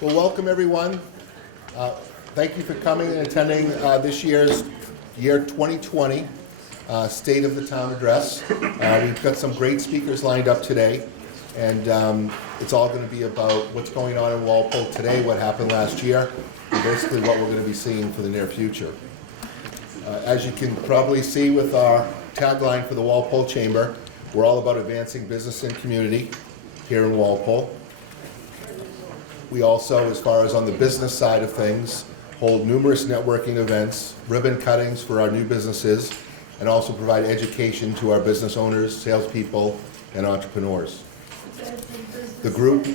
Well, welcome everyone. Thank you for coming and attending this year's year 2020 State of the Town Address. We've got some great speakers lined up today, and it's all going to be about what's going on in Walpole today, what happened last year, and basically what we're going to be seeing for the near future. As you can probably see with our tagline for the Walpole Chamber, we're all about advancing business and community here in Walpole. We also, as far as on the business side of things, hold numerous networking events, ribbon cuttings for our new businesses, and also provide education to our business owners, salespeople, and entrepreneurs. The group,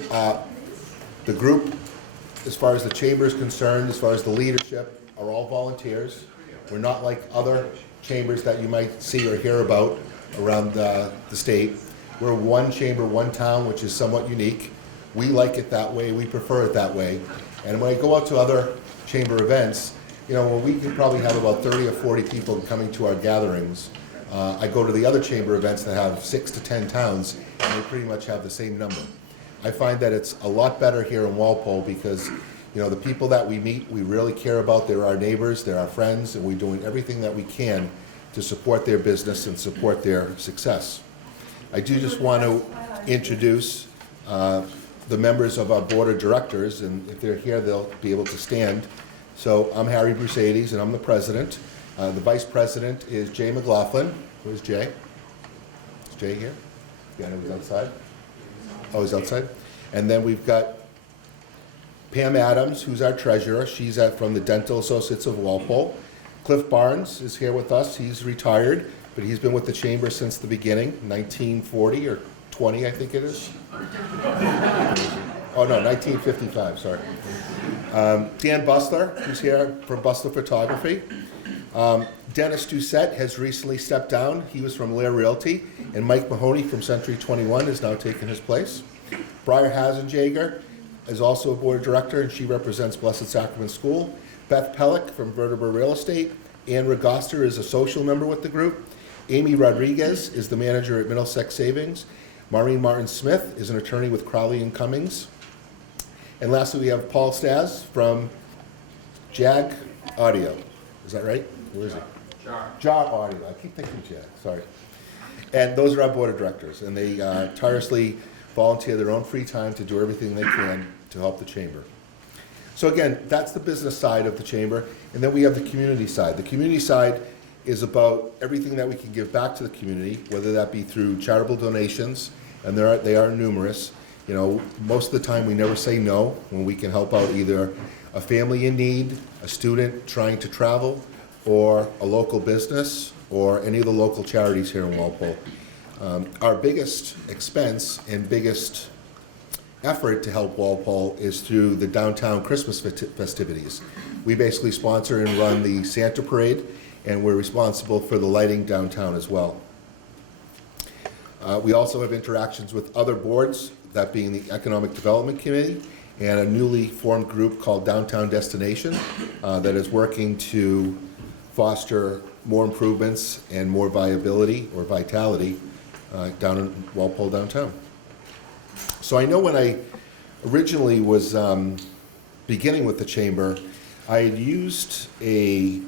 as far as the chamber is concerned, as far as the leadership, are all volunteers. We're not like other chambers that you might see or hear about around the state. We're one chamber, one town, which is somewhat unique. We like it that way, we prefer it that way. And when I go out to other chamber events, you know, we can probably have about 30 or 40 people coming to our gatherings. I go to the other chamber events that have 6 to 10 towns, and they pretty much have the same number. I find that it's a lot better here in Walpole because, you know, the people that we meet, we really care about. They're our neighbors, they're our friends, and we're doing everything that we can to support their business and support their success. I do just want to introduce the members of our board of directors, and if they're here, they'll be able to stand. So I'm Harry Brusades, and I'm the president. The vice president is Jay McLaughlin. Where's Jay? Is Jay here? Yeah, no, he's outside. Oh, he's outside. And then we've got Pam Adams, who's our treasurer. She's from the Dental Associates of Walpole. Cliff Barnes is here with us. He's retired, but he's been with the chamber since the beginning, 1940 or 20, I think it is. Oh no, 1955, sorry. Dan Bustler, who's here from Bustler Photography. Dennis Doucette has recently stepped down. He was from Lair Realty, and Mike Mahoney from Century 21 has now taken his place. Briar Hasenjager is also a board director, and she represents Blessed Sacrament School. Beth Pellick from Vertebra Real Estate. Ann Regoster is a social member with the group. Amy Rodriguez is the manager at Middlesex Savings. Maureen Martin-Smith is an attorney with Crowley and Cummings. And lastly, we have Paul Stas from Jag Audio. Is that right? Where is it? Jar Audio. I keep thinking Jag, sorry. And those are our board of directors, and they tirelessly volunteer their own free time to do everything they can to help the chamber. So again, that's the business side of the chamber, and then we have the community side. The community side is about everything that we can give back to the community, whether that be through charitable donations, and they are numerous. You know, most of the time we never say no when we can help out either a family in need, a student trying to travel, or a local business, or any of the local charities here in Walpole. Our biggest expense and biggest effort to help Walpole is through the downtown Christmas festivities. We basically sponsor and run the Santa Parade, and we're responsible for the lighting downtown as well. We also have interactions with other boards, that being the Economic Development Committee and a newly formed group called Downtown Destination that is working to foster more improvements and more viability or vitality down in Walpole downtown. So I know when I originally was beginning with the chamber, I had used a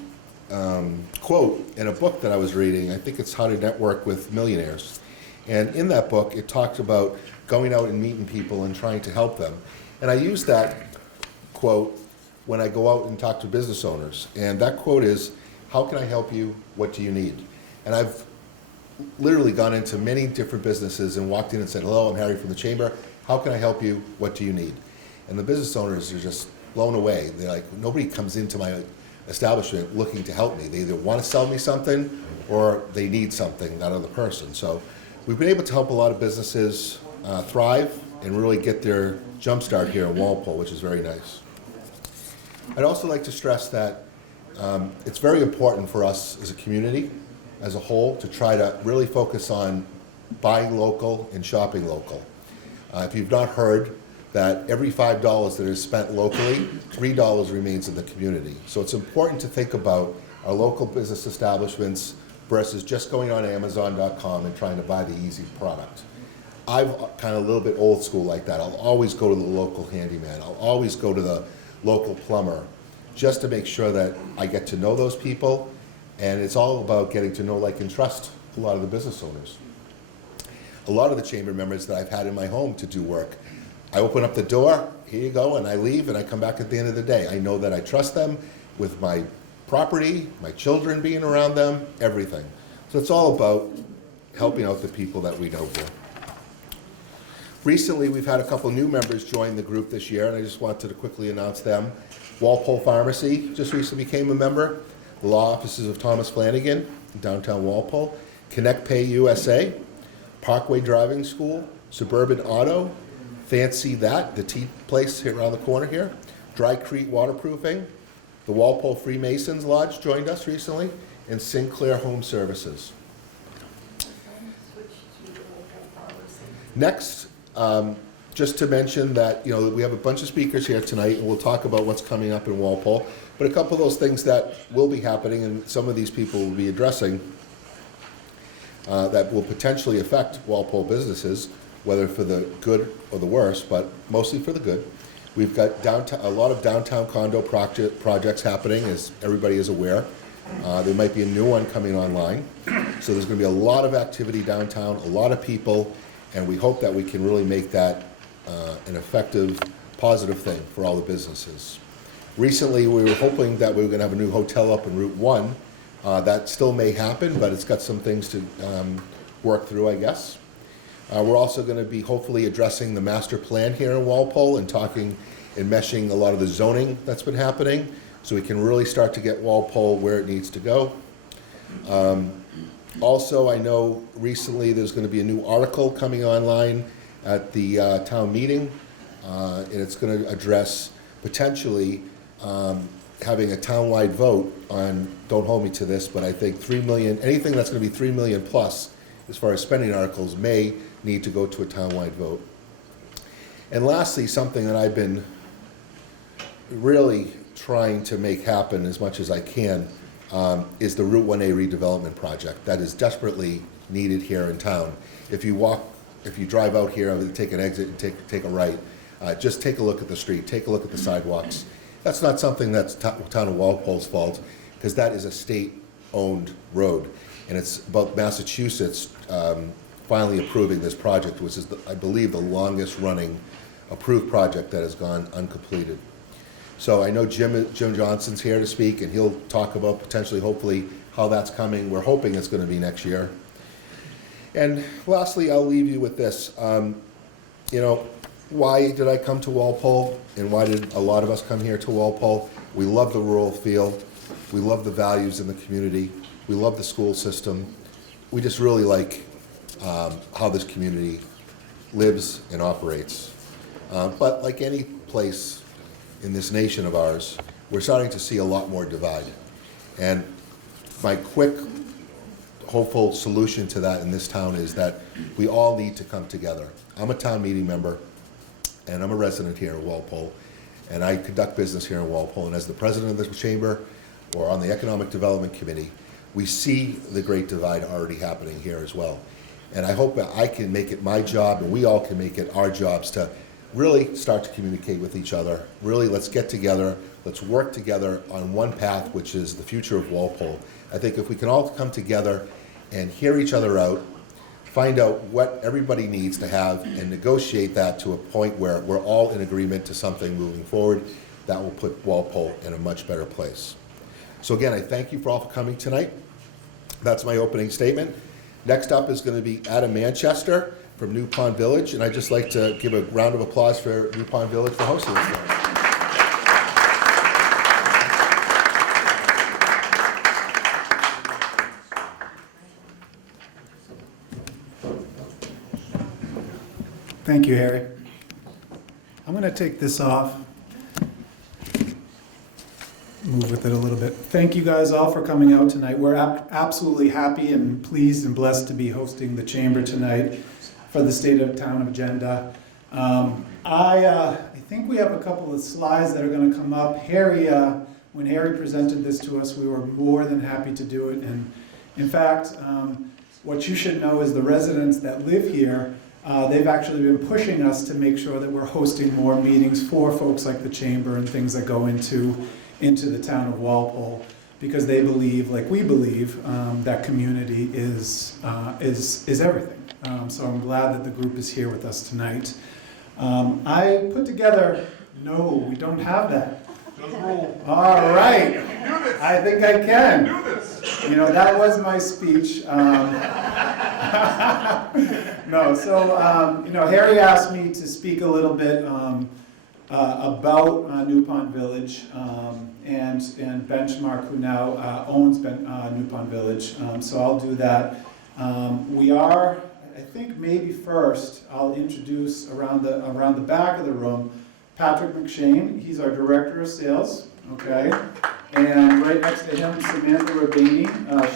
quote in a book that I was reading. I think it's How to Network with Millionaires. And in that book, it talked about going out and meeting people and trying to help them. And I use that quote when I go out and talk to business owners. And that quote is, how can I help you? What do you need? And I've literally gone into many different businesses and walked in and said, hello, I'm Harry from the chamber. How can I help you? What do you need? And the business owners are just blown away. They're like, nobody comes into my establishment looking to help me. They either want to sell me something or they need something, that other person. So we've been able to help a lot of businesses thrive and really get their jump start here in Walpole, which is very nice. I'd also like to stress that it's very important for us as a community, as a whole, to try to really focus on buying local and shopping local. If you've not heard, that every $5 that is spent locally, $3 remains in the community. So it's important to think about our local business establishments versus just going on Amazon.com and trying to buy the easy product. I'm kind of a little bit old school like that. I'll always go to the local handyman. I'll always go to the local plumber just to make sure that I get to know those people. And it's all about getting to know, like, and trust a lot of the business owners. A lot of the chamber members that I've had in my home to do work, I open up the door, here you go, and I leave, and I come back at the end of the day. I know that I trust them with my property, my children being around them, everything. So it's all about helping out the people that we know here. Recently, we've had a couple new members join the group this year, and I just wanted to quickly announce them. Walpole Pharmacy just recently became a member. The law offices of Thomas Flanagan in downtown Walpole. Connect Pay USA. Parkway Driving School. Suburban Auto. Fancy That, the tea place here around the corner here. Dry Creek Waterproofing. The Walpole Freemasons Lodge joined us recently. And Sinclair Home Services. Next, just to mention that, we have a bunch of speakers here tonight, and we'll talk about what's coming up in Walpole. But a couple of those things that will be happening, and some of these people will be addressing, that will potentially affect Walpole businesses, whether for the good or the worse, but mostly for the good. We've got a lot of downtown condo projects happening, as everybody is aware. There might be a new one coming online. So there's going to be a lot of activity downtown, a lot of people, and we hope that we can really make that an effective, positive thing for all the businesses. Recently, we were hoping that we were going to have a new hotel up in Route 1. That still may happen, but it's got some things to work through, I guess. We're also going to be hopefully addressing the master plan here in Walpole and talking and meshing a lot of the zoning that's been happening, so we can really start to get Walpole where it needs to go. Also, I know recently there's going to be a new article coming online at the town meeting, and it's going to address potentially having a townwide vote on, don't hold me to this, but I think 3 million, anything that's going to be 3 million plus as far as spending articles may need to go to a townwide vote. And lastly, something that I've been really trying to make happen as much as I can is the Route 1A redevelopment project that is desperately needed here in town. If you drive out here, take an exit and take a right, just take a look at the street, take a look at the sidewalks. That's not something that's town of Walpole's fault, because that is a state-owned road. And it's about Massachusetts finally approving this project, which is, I believe, the longest running approved project that has gone uncompleted. So I know Jim Johnson's here to speak, and he'll talk about potentially, hopefully, how that's coming. We're hoping it's going to be next year. And lastly, I'll leave you with this. Why did I come to Walpole, and why did a lot of us come here to Walpole? We love the rural feel. We love the values in the community. We love the school system. We just really like how this community lives and operates. But like any place in this nation of ours, we're starting to see a lot more divide. And my quick, hopeful solution to that in this town is that we all need to come together. I'm a town meeting member, and I'm a resident here in Walpole, and I conduct business here in Walpole. And as the president of the chamber, or on the Economic Development Committee, we see the great divide already happening here as well. And I hope that I can make it my job, and we all can make it our jobs, to really start to communicate with each other. Really, let's get together, let's work together on one path, which is the future of Walpole. I think if we can all come together and hear each other out, find out what everybody needs to have, and negotiate that to a point where we're all in agreement to something moving forward, that will put Walpole in a much better place. So again, I thank you for all for coming tonight. That's my opening statement. Next up is going to be Adam Manchester from New Pond Village, and I'd just like to give a round of applause for New Pond Village for hosting this tonight. Thank you, Harry. I'm going to take this off, move with it a little bit. Thank you guys all for coming out tonight. We're absolutely happy and pleased and blessed to be hosting the chamber tonight for the State of Town agenda. I think we have a couple of slides that are going to come up. Harry, when Harry presented this to us, we were more than happy to do it. And in fact, what you should know is the residents that live here they've actually been pushing us to make sure that we're hosting more meetings for folks like the Chamber and things that go into the town of Walpole, because they believe, like we believe, that community is everything. So I'm glad that the group is here with us tonight. I put together, no, we don't have that. All right, I think I can. You know, that was my speech. No, so, you know, Harry asked me to speak a little bit about New Pond Village and Benchmark, who now owns New Pond Village. So I'll do that. We are, I think maybe first, I'll introduce around the back of the room, Patrick McShane. He's our Director of Sales, okay? And right next to him, Samantha Rabaney.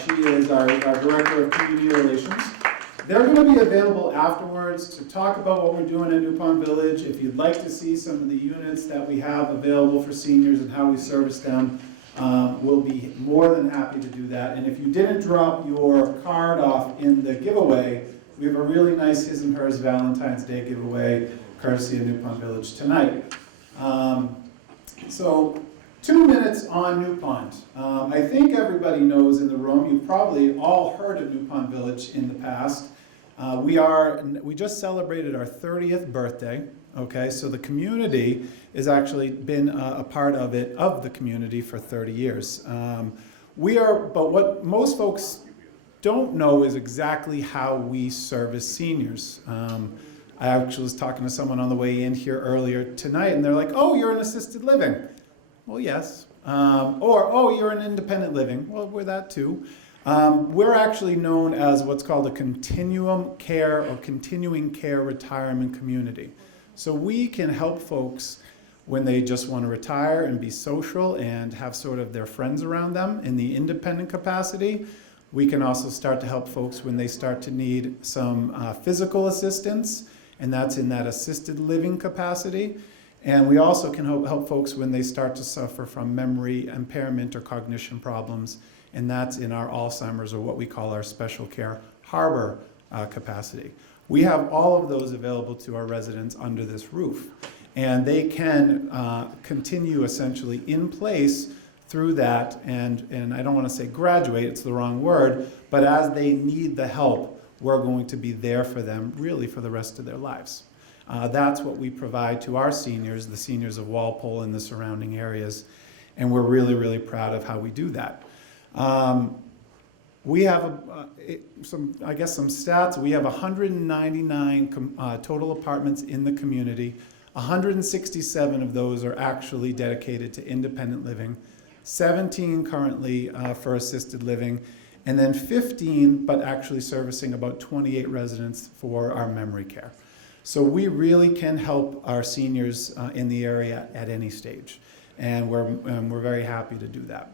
She is our Director of Community Relations. They're going to be available afterwards to talk about what we're doing at New Pond Village. If you'd like to see some of the units that we have available for seniors and how we service them, we'll be more than happy to do that. And if you didn't drop your card off in the giveaway, we have a really nice His and Hers Valentine's Day giveaway, courtesy of New Pond Village tonight. So 2 minutes on New Pond. I think everybody knows in the room, you've probably all heard of New Pond Village in the past. We just celebrated our 30th birthday, okay? So the community has actually been a part of the community for 30 years. But what most folks don't know is exactly how we service seniors. I actually was talking to someone on the way in here earlier tonight, and they're like, oh, you're in assisted living. Well, yes. Oh, you're in independent living. Well, we're that too. We're actually known as what's called a continuum care or continuing care retirement community. So we can help folks when they just want to retire and be social and have sort of their friends around them in the independent capacity. We can also start to help folks when they start to need some physical assistance, and that's in that assisted living capacity. And we also can help folks when they start to suffer from memory impairment or cognition problems, and that's in our Alzheimer's, or what we call our special care harbor capacity. We have all of those available to our residents under this roof, and they can continue essentially in place through that, and I don't want to say graduate, it's the wrong word, but as they need the help, we're going to be there for them really for the rest of their lives. That's what we provide to our seniors, the seniors of Walpole and the surrounding areas, and we're really, really proud of how we do that. We have some stats. We have 199 total apartments in the community. 167 of those are actually dedicated to independent living, 17 currently for assisted living, and then 15, but actually servicing about 28 residents for our memory care. So we really can help our seniors in the area at any stage, and we're very happy to do that.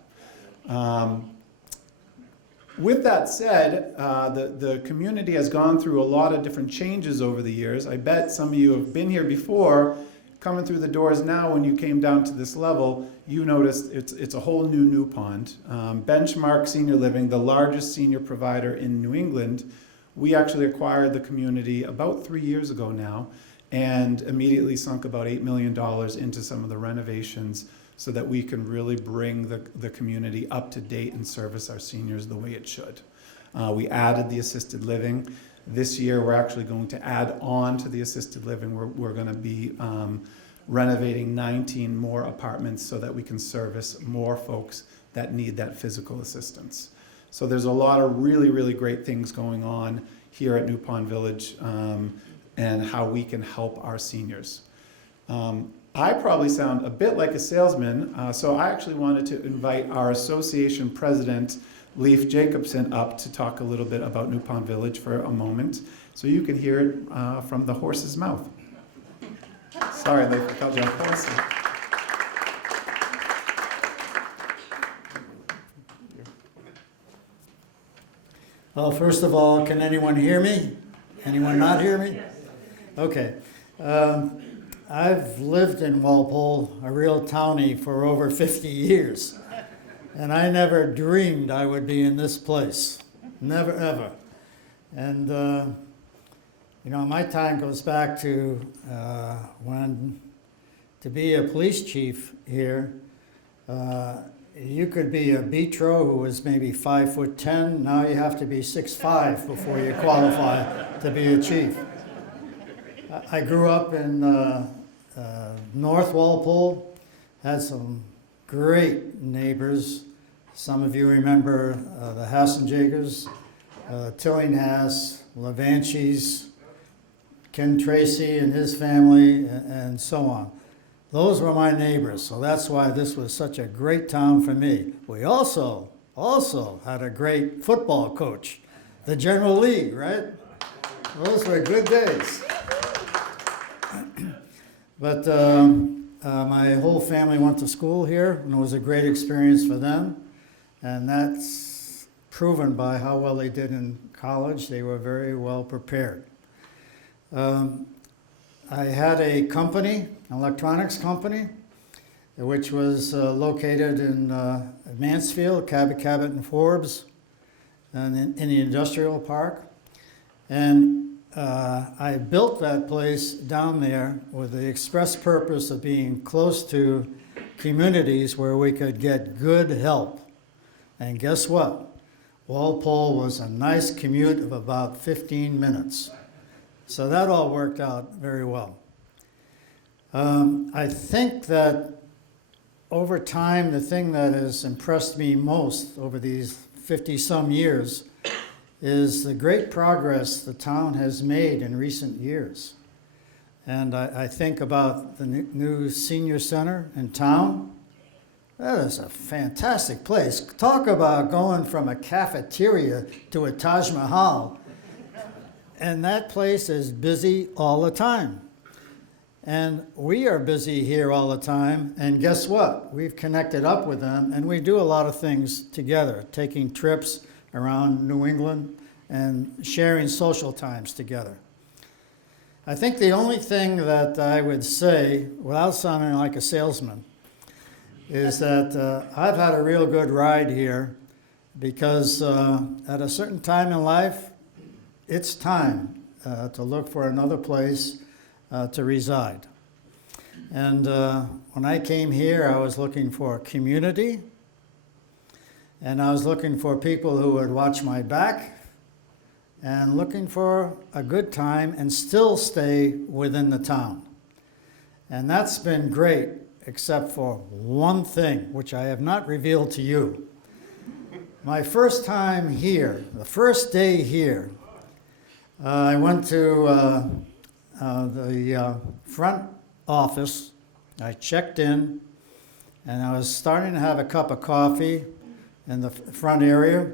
With that said, the community has gone through a lot of different changes over the years. I bet some of you have been here before. Coming through the doors now, when you came down to this level, you noticed it's a whole new Pond. Benchmark Senior Living, the largest senior provider in New England, we actually acquired the community about 3 years ago now, and immediately sunk about $8 million into some of the renovations so that we can really bring the community up to date and service our seniors the way it should. We added the assisted living. This year, we're actually going to add on to the assisted living. We're going to be renovating 19 more apartments so that we can service more folks that need that physical assistance. So there's a lot of really, really great things going on here at New Pond Village and how we can help our seniors. I probably sound a bit like a salesman, so I actually wanted to invite our association president, Leif Jacobson, up to talk a little bit about New Pond Village for a moment, so you can hear it from the horse's mouth. Sorry, Leif, I called you a horse. Well, first of all, can anyone hear me? Anyone not hear me? Okay. I've lived in Walpole, a real townie, for over 50 years. And I never dreamed I would be in this place. Never, ever. And You know, my time goes back to when, to be a police chief here, you could be a Betro who was maybe 5'10". Now you have to be 6'5" before you qualify to be a chief. I grew up in North Walpole, had some great neighbors. Some of you remember the Hassengegers, Tillinghast, Levanchis, Ken Tracy and his family, and so on. Those were my neighbors, so that's why this was such a great town for me. We also had a great football coach, the General Lee, right? Those were good days. But my whole family went to school here, and it was a great experience for them. And that's proven by how well they did in college. They were very well prepared. I had a company, an electronics company, which was located in Mansfield, Cabot and Forbes, and in the industrial park. And I built that place down there with the express purpose of being close to communities where we could get good help. And guess what? Walpole was a nice commute of about 15 minutes. So that all worked out very well. I think that over time, the thing that has impressed me most over these 50-some years is the great progress the town has made in recent years. And I think about the new senior center in town. That is a fantastic place. Talk about going from a cafeteria to a Taj Mahal. And that place is busy all the time. And we are busy here all the time. And guess what? We've connected up with them, and we do a lot of things together, taking trips around New England and sharing social times together. I think the only thing that I would say, without sounding like a salesman, is that I've had a real good ride here because at a certain time in life, it's time to look for another place to reside. And when I came here, I was looking for community, and I was looking for people who would watch my back, and looking for a good time and still stay within the town. And that's been great, except for one thing, which I have not revealed to you. My first time here, the first day here, I went to the front office. I checked in, and I was starting to have a cup of coffee in the front area,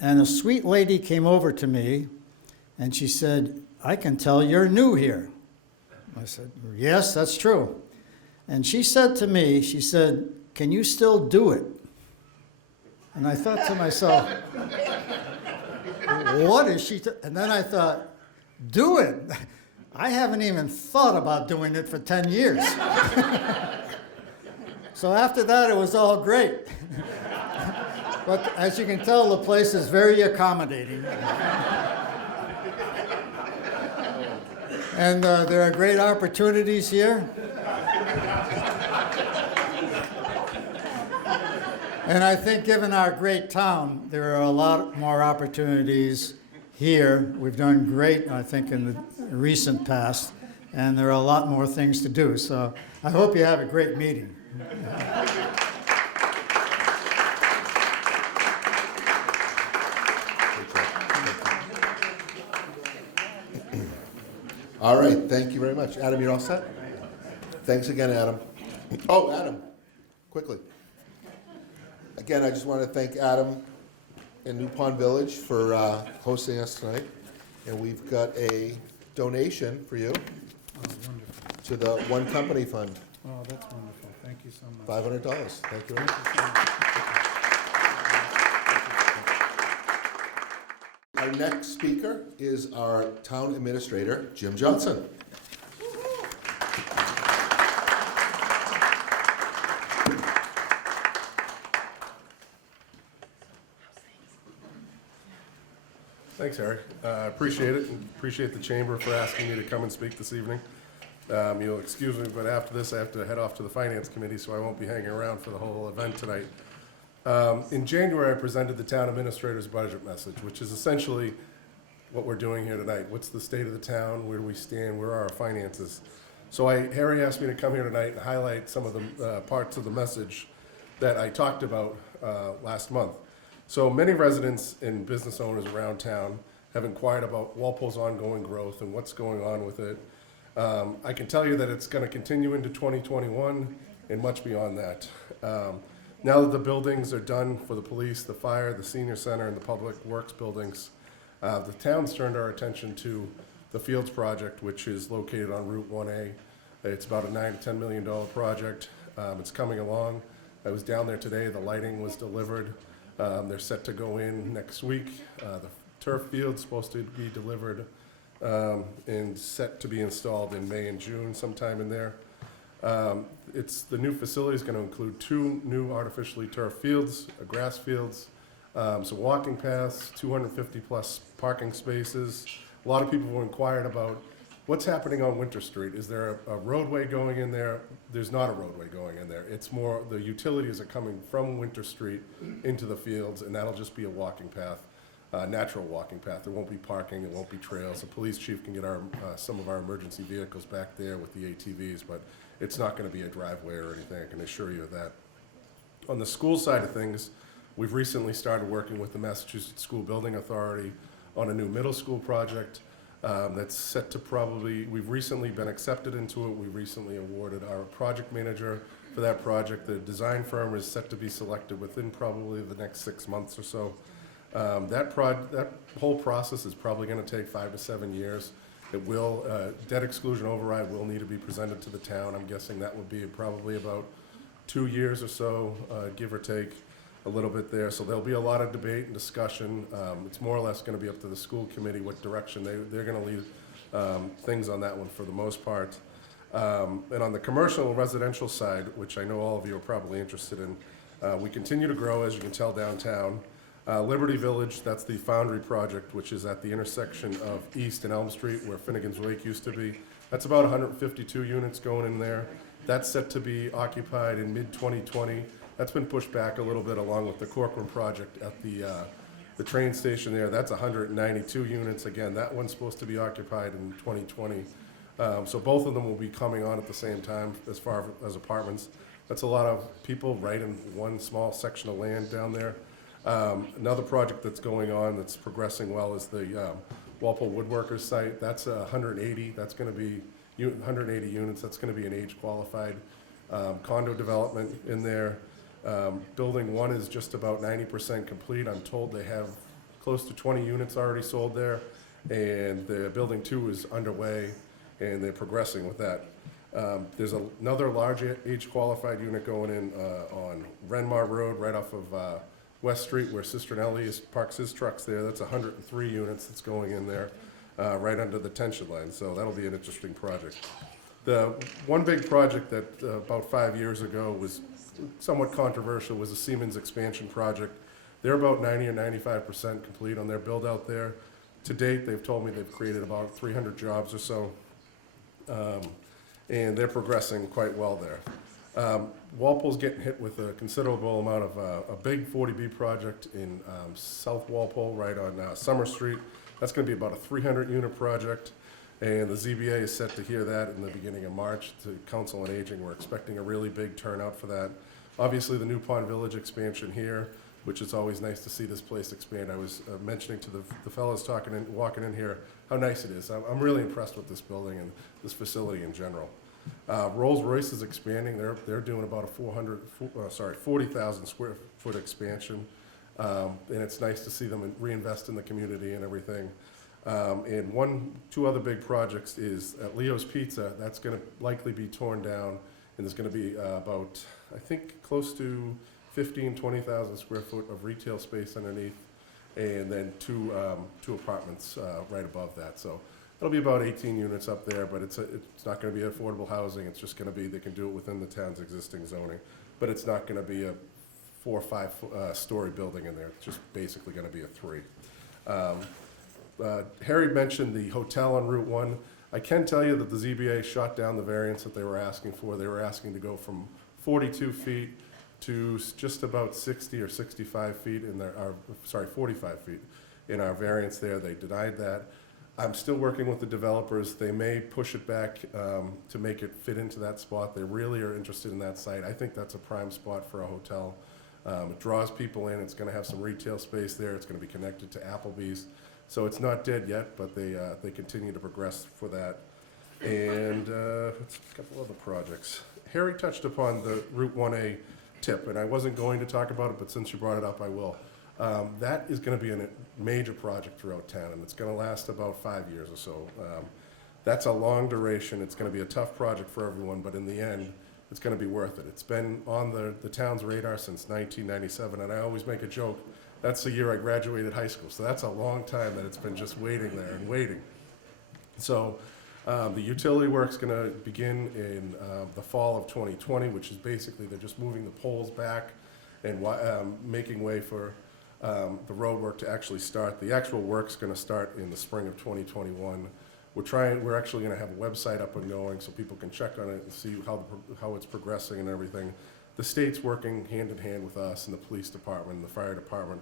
and a sweet lady came over to me, and she said, "I can tell you're new here." I said, "Yes, that's true." And she said to me, she said, "Can you still do it?" And I thought to myself, what is she? And then I thought, do it? I haven't even thought about doing it for 10 years. So after that, it was all great. But as you can tell, the place is very accommodating. And there are great opportunities here. And I think given our great town, there are a lot more opportunities here. We've done great, I think, in the recent past, and there are a lot more things to do. So I hope you have a great meeting. All right, thank you very much. Adam, you're all set? Thanks again, Adam. Oh, Adam, quickly. Again, I just want to thank Adam and New Pond Village for hosting us tonight. And we've got a donation for you to the One Company Fund. Oh, that's wonderful. Thank you so much. $500. Thank you very much. Our next speaker is our town administrator, Jim Johnson. Thanks, Harry. I appreciate it, and appreciate the chamber for asking me to come and speak this evening. You'll excuse me, but after this, I have to head off to the Finance Committee, so I won't be hanging around for the whole event tonight. In January, I presented the town administrator's budget message, which is essentially what we're doing here tonight. What's the state of the town? Where do we stand? Where are our finances? So Harry asked me to come here tonight and highlight some of the parts of the message that I talked about last month. So many residents and business owners around town have inquired about Walpole's ongoing growth and what's going on with it. I can tell you that it's going to continue into 2021 and much beyond that. Now that the buildings are done for the police, the fire, the senior center, and the public works buildings, the town's turned our attention to the Fields project, which is located on Route 1A. It's about a $9 to $10 million project. It's coming along. I was down there today. The lighting was delivered. They're set to go in next week. The turf field's supposed to be delivered and set to be installed in May and June, sometime in there. The new facility is going to include 2 new artificially turf fields, grass fields, some walking paths, 250 plus parking spaces. A lot of people have inquired about what's happening on Winter Street. Is there a roadway going in there? There's not a roadway going in there. It's more the utilities are coming from Winter Street into the fields, and that'll just be a walking path, natural walking path. There won't be parking, there won't be trails. The police chief can get some of our emergency vehicles back there with the ATVs, but it's not going to be a driveway or anything, I can assure you of that. On the school side of things, we've recently started working with the Massachusetts School Building Authority on a new middle school project that's set to we've recently been accepted into it. We recently awarded our project manager for that project. The design firm is set to be selected within probably the next 6 months or so. That whole process is probably going to take 5 to 7 years. It will, debt exclusion override will need to be presented to the town. I'm guessing that would be probably about 2 years or so, give or take a little bit there. So there'll be a lot of debate and discussion. It's more or less going to be up to the school committee what direction they're going to lead things on that one for the most part. And on the commercial and residential side, which I know all of you are probably interested in, we continue to grow, as you can tell, downtown. Liberty Village, that's the Foundry project, which is at the intersection of East and Elm Street, where Finnegan's Wake used to be. That's about 152 units going in there. That's set to be occupied in mid-2020. That's been pushed back a little bit along with the Corcoran project at the train station there. That's 192 units. Again, that one's supposed to be occupied in 2020. So both of them will be coming on at the same time as far as apartments. That's a lot of people right in one small section of land down there. Another project that's going on that's progressing well is the Walpole Woodworkers site. That's 180. That's going to be 180 units. That's going to be an age-qualified condo development in there. Building 1 is just about 90% complete. I'm told they have close to 20 units already sold there, and the building 2 is underway, and they're progressing with that. There's another large age-qualified unit going in on Renmar Road, right off of West Street, where Sister Nellie parks his trucks there. That's 103 units that's going in there, right under the tension line. So that'll be an interesting project. The one big project that about 5 years ago was somewhat controversial was the Siemens expansion project. They're about 90 or 95% complete on their build out there. To date, they've told me they've created about 300 jobs or so, and they're progressing quite well there. Walpole's getting hit with a considerable amount of a big 40B project in South Walpole, right on Summer Street. That's going to be about a 300 unit project, and the ZBA is set to hear that in the beginning of March to Council on Aging. We're expecting a really big turnout for that. Obviously, the New Pond Village expansion here, which is always nice to see this place expand. I was mentioning to the fellows walking in here how nice it is. I'm really impressed with this building and this facility in general. Rolls-Royce is expanding. They're doing about a 40,000 square foot expansion, and it's nice to see them reinvest in the community and everything. And 2 other big projects is at Leo's Pizza. That's going to likely be torn down, and there's going to be about, I think, close to 20,000 square foot of retail space underneath, and then two apartments right above that. So it'll be about 18 units up there, but it's not going to be affordable housing. It's just going to be, they can do it within the town's existing zoning, but it's not going to be a 4 or 5 story building in there. It's just basically going to be a 3. Harry mentioned the hotel on Route 1. I can tell you that the ZBA shot down the variance that they were asking for. They were asking to go from 42 feet to just about 60 or 65 feet in their, 45 feet in our variance there. They denied that. I'm still working with the developers. They may push it back to make it fit into that spot. They really are interested in that site. I think that's a prime spot for a hotel. It draws people in. It's going to have some retail space there. It's going to be connected to Applebee's. So it's not dead yet, but they continue to progress for that. And a couple other projects. Harry touched upon the Route 1A tip, and I wasn't going to talk about it, but since you brought it up, I will. That is going to be a major project throughout town, and it's going to last about 5 years or so. That's a long duration. It's going to be a tough project for everyone, but in the end, it's going to be worth it. It's been on the town's radar since 1997, and I always make a joke. That's the year I graduated high school, so that's a long time that it's been just waiting there and waiting. So the utility work's going to begin in the fall of 2020, which is basically they're just moving the poles back and making way for the road work to actually start. The actual work's going to start in the spring of 2021. We're actually going to have a website up and going so people can check on it and see how it's progressing and everything. The state's working hand in hand with us and the police department and the fire department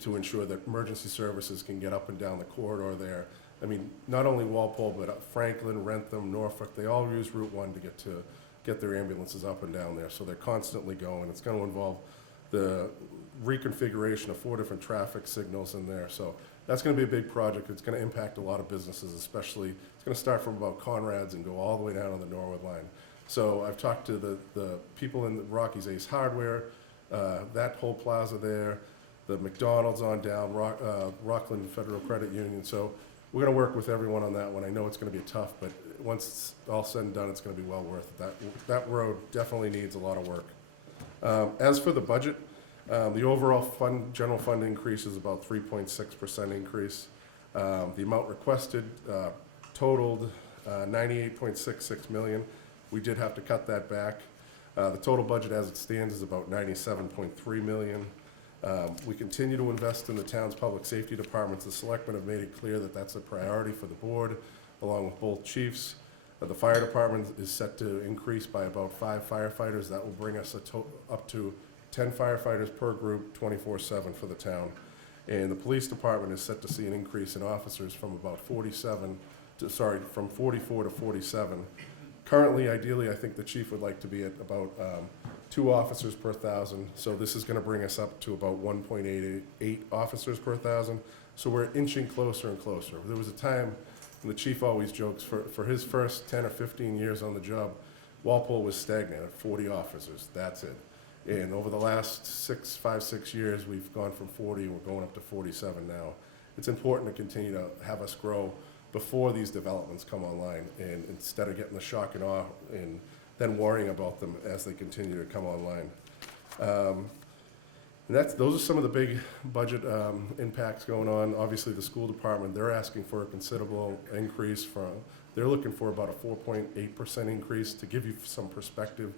to ensure that emergency services can get up and down the corridor there. I mean, not only Walpole, but Franklin, Rentham, Norfolk, they all use Route 1 to get their ambulances up and down there. So they're constantly going. It's going to involve the reconfiguration of 4 different traffic signals in there. So that's going to be a big project. It's going to impact a lot of businesses, especially, it's going to start from about Conrad's and go all the way down on the Norwood line. So I've talked to the people in the Rocky's Ace Hardware, that whole plaza there, the McDonald's on down, Rockland Federal Credit Union. So we're going to work with everyone on that one. I know it's going to be tough, but once it's all said and done, it's going to be well worth it. That road definitely needs a lot of work. As for the budget, the overall general fund increase is about 3.6% increase. The amount requested totaled $98.66 million. We did have to cut that back. The total budget as it stands is about $97.3 million. We continue to invest in the town's public safety departments. The selectmen have made it clear that that's a priority for the board, along with both chiefs. The fire department is set to increase by about 5 firefighters. That will bring us up to 10 firefighters per group, 24/7 for the town. And the police department is set to see an increase in officers from about 44 to 47. Currently, ideally, I think the chief would like to be at about 2 officers per 1,000. So this is going to bring us up to about 1.88 officers per 1,000. So we're inching closer and closer. There was a time, and the chief always jokes, for his first 10 or 15 years on the job, Walpole was stagnant at 40 officers. That's it. And over the last 5-6 years, we've gone from 40, we're going up to 47 now. It's important to continue to have us grow before these developments come online, and instead of getting the shock and awe and then worrying about them as they continue to come online. And those are some of the big budget impacts going on. Obviously, the school department, they're asking for a considerable increase. They're looking for about a 4.8% increase. To give you some perspective,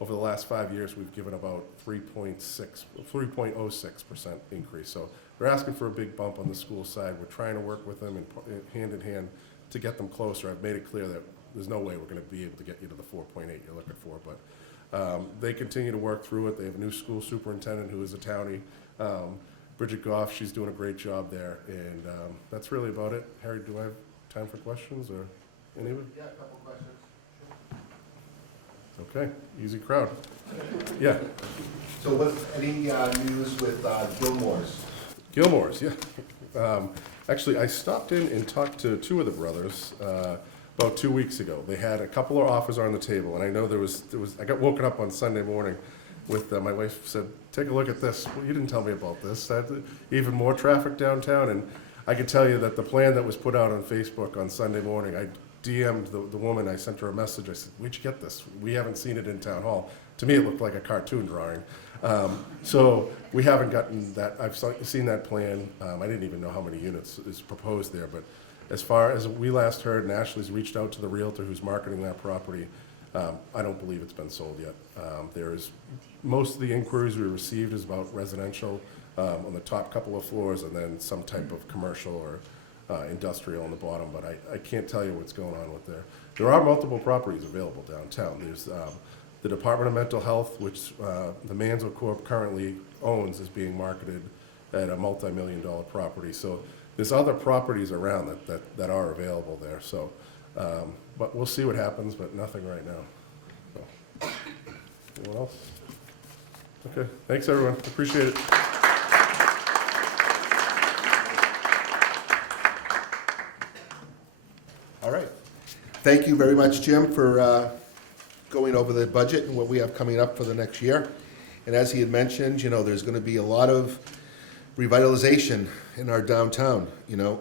over the last 5 years, we've given about 3.06% increase. So they're asking for a big bump on the school side. We're trying to work with them hand in hand to get them closer. I've made it clear that there's no way we're going to be able to get you to the 4.8 you're looking for, but they continue to work through it. They have a new school superintendent who is a townie. Bridget Goff, she's doing a great job there, and that's really about it. Harry, do I have time for questions, or any of it? Yeah, a couple questions. Okay, easy crowd. Yeah. So what's any news with Gilmore's? Gilmore's, yeah. Actually, I stopped in and talked to 2 of the brothers about 2 weeks ago. They had a couple of offers on the table, and I know there was. I got woken up on Sunday morning with my wife said, "Take a look at this." Well, you didn't tell me about this. Even more traffic downtown, and I could tell you that the plan that was put out on Facebook on Sunday morning, I DM'd the woman. I sent her a message. I said, "Where'd you get this? We haven't seen it in town hall." To me, it looked like a cartoon drawing. So we haven't gotten that. I've seen that plan. I didn't even know how many units is proposed there. But as far as we last heard, and Ashley's reached out to the realtor who's marketing that property. I don't believe it's been sold yet. Most of the inquiries we received is about residential on the top couple of floors, and then some type of commercial or industrial on the bottom, but I can't tell you what's going on with there. There are multiple properties available downtown. There's the Department of Mental Health, which the Manzo Corp currently owns, is being marketed at a multi-million-dollar property. So there's other properties around that are available there. So, but we'll see what happens, but nothing right now. So, anyone else? Okay, thanks everyone, appreciate it. All right. Thank you very much, Jim, for going over the budget and what we have coming up for the next year. And as he had mentioned, you know, there's going to be a lot of revitalization in our downtown. You know,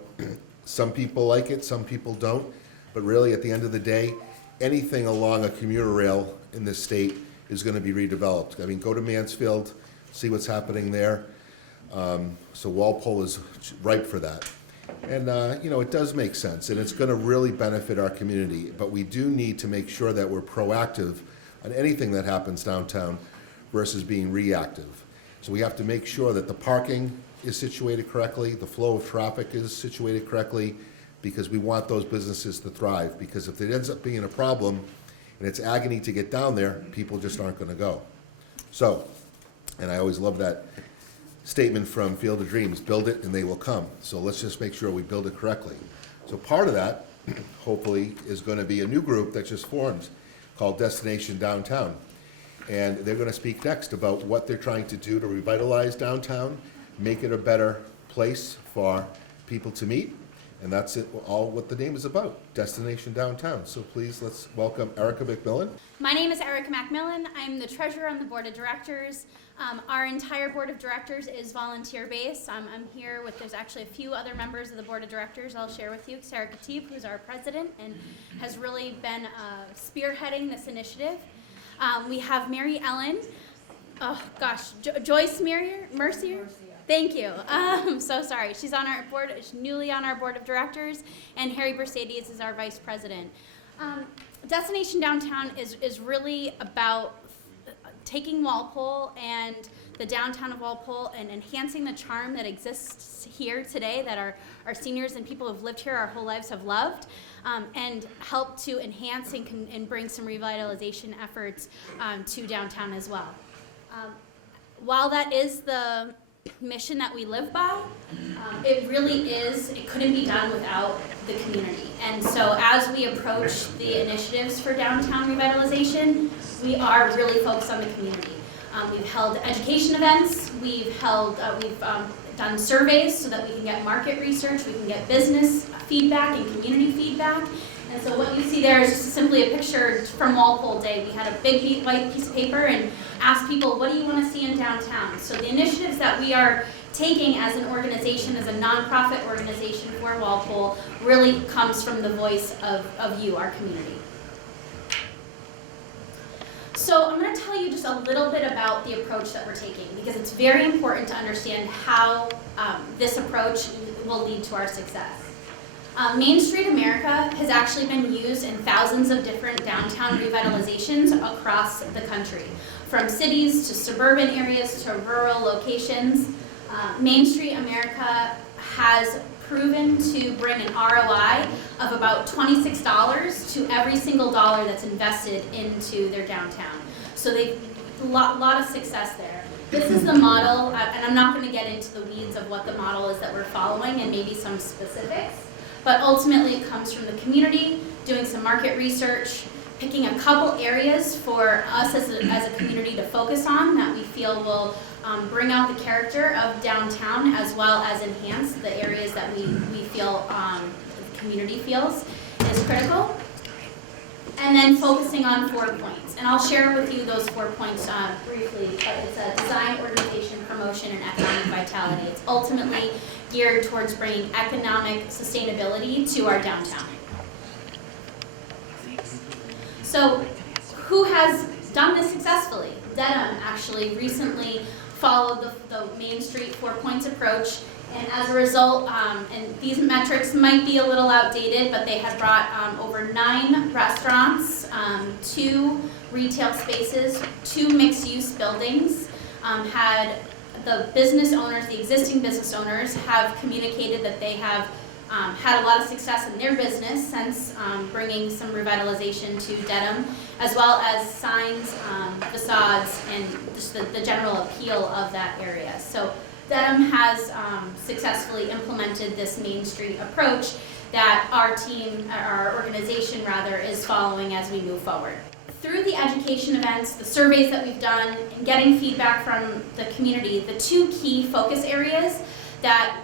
some people like it, some people don't. But really, at the end of the day, anything along a commuter rail in this state is going to be redeveloped. I mean, go to Mansfield, see what's happening there. So Walpole is ripe for that. And, you know, it does make sense, and it's going to really benefit our community. But we do need to make sure that we're proactive on anything that happens downtown versus being reactive. So we have to make sure that the parking is situated correctly, the flow of traffic is situated correctly, because we want those businesses to thrive. Because if it ends up being a problem and it's agony to get down there, people just aren't going to go. So, and I always love that statement from Field of Dreams, build it and they will come. So let's just make sure we build it correctly. So part of that, hopefully, is going to be a new group that just formed called Destination Downtown. And they're going to speak next about what they're trying to do to revitalize downtown, make it a better place for people to meet. And that's it, all what the name is about, Destination Downtown. So please, let's welcome Erica McMillan. My name is Erica McMillan. I'm the treasurer on the board of directors. Our entire board of directors is volunteer-based. I'm here with, there's actually a few other members of the board of directors I'll share with you. Sarah Khatib, who's our president and has really been spearheading this initiative. We have Mary Ellen, Joyce Mercier. Thank you. So sorry. She's on our board, she's newly on our board of directors, and Harry Bersadies is our vice president. Destination Downtown is really about taking Walpole and the downtown of Walpole and enhancing the charm that exists here today that our seniors and people who have lived here our whole lives have loved, and help to enhance and bring some revitalization efforts to downtown as well. While that is the mission that we live by, it really is, it couldn't be done without the community. And so as we approach the initiatives for downtown revitalization, we are really focused on the community. We've held education events, we've done surveys so that we can get market research, we can get business feedback and community feedback. And so what you see there is just simply a picture from Walpole Day. We had a big white piece of paper and asked people, what do you want to see in downtown? So the initiatives that we are taking as an organization, as a nonprofit organization for Walpole, really comes from the voice of you, our community. So I'm going to tell you just a little bit about the approach that we're taking, because it's very important to understand how this approach will lead to our success. Main Street America has actually been used in thousands of different downtown revitalizations across the country, from cities to suburban areas to rural locations. Main Street America has proven to bring an ROI of about $26 to every single dollar that's invested into their downtown. So they've a lot of success there. This is the model, and I'm not going to get into the weeds of what the model is that we're following and maybe some specifics, but ultimately it comes from the community, doing some market research, picking a couple areas for us as a community to focus on that we feel will bring out the character of downtown, as well as enhance the areas that we feel the community feels is critical. And then focusing on 4 points. And I'll share with you those 4 points briefly, but it's a design, organization, promotion, and economic vitality. It's ultimately geared towards bringing economic sustainability to our downtown. So who has done this successfully? Dedham actually recently followed the Main Street 4 points approach, and as a result, and these metrics might be a little outdated, but they had brought over 9 restaurants, 2 retail spaces, 2 mixed-use buildings, had the business owners, the existing business owners, have communicated that they have had a lot of success in their business since bringing some revitalization to Dedham, as well as signs, facades, and just the general appeal of that area. So Dedham has successfully implemented this Main Street approach that our organization rather, is following as we move forward. Through the education events, the surveys that we've done, and getting feedback from the community, the two key focus areas that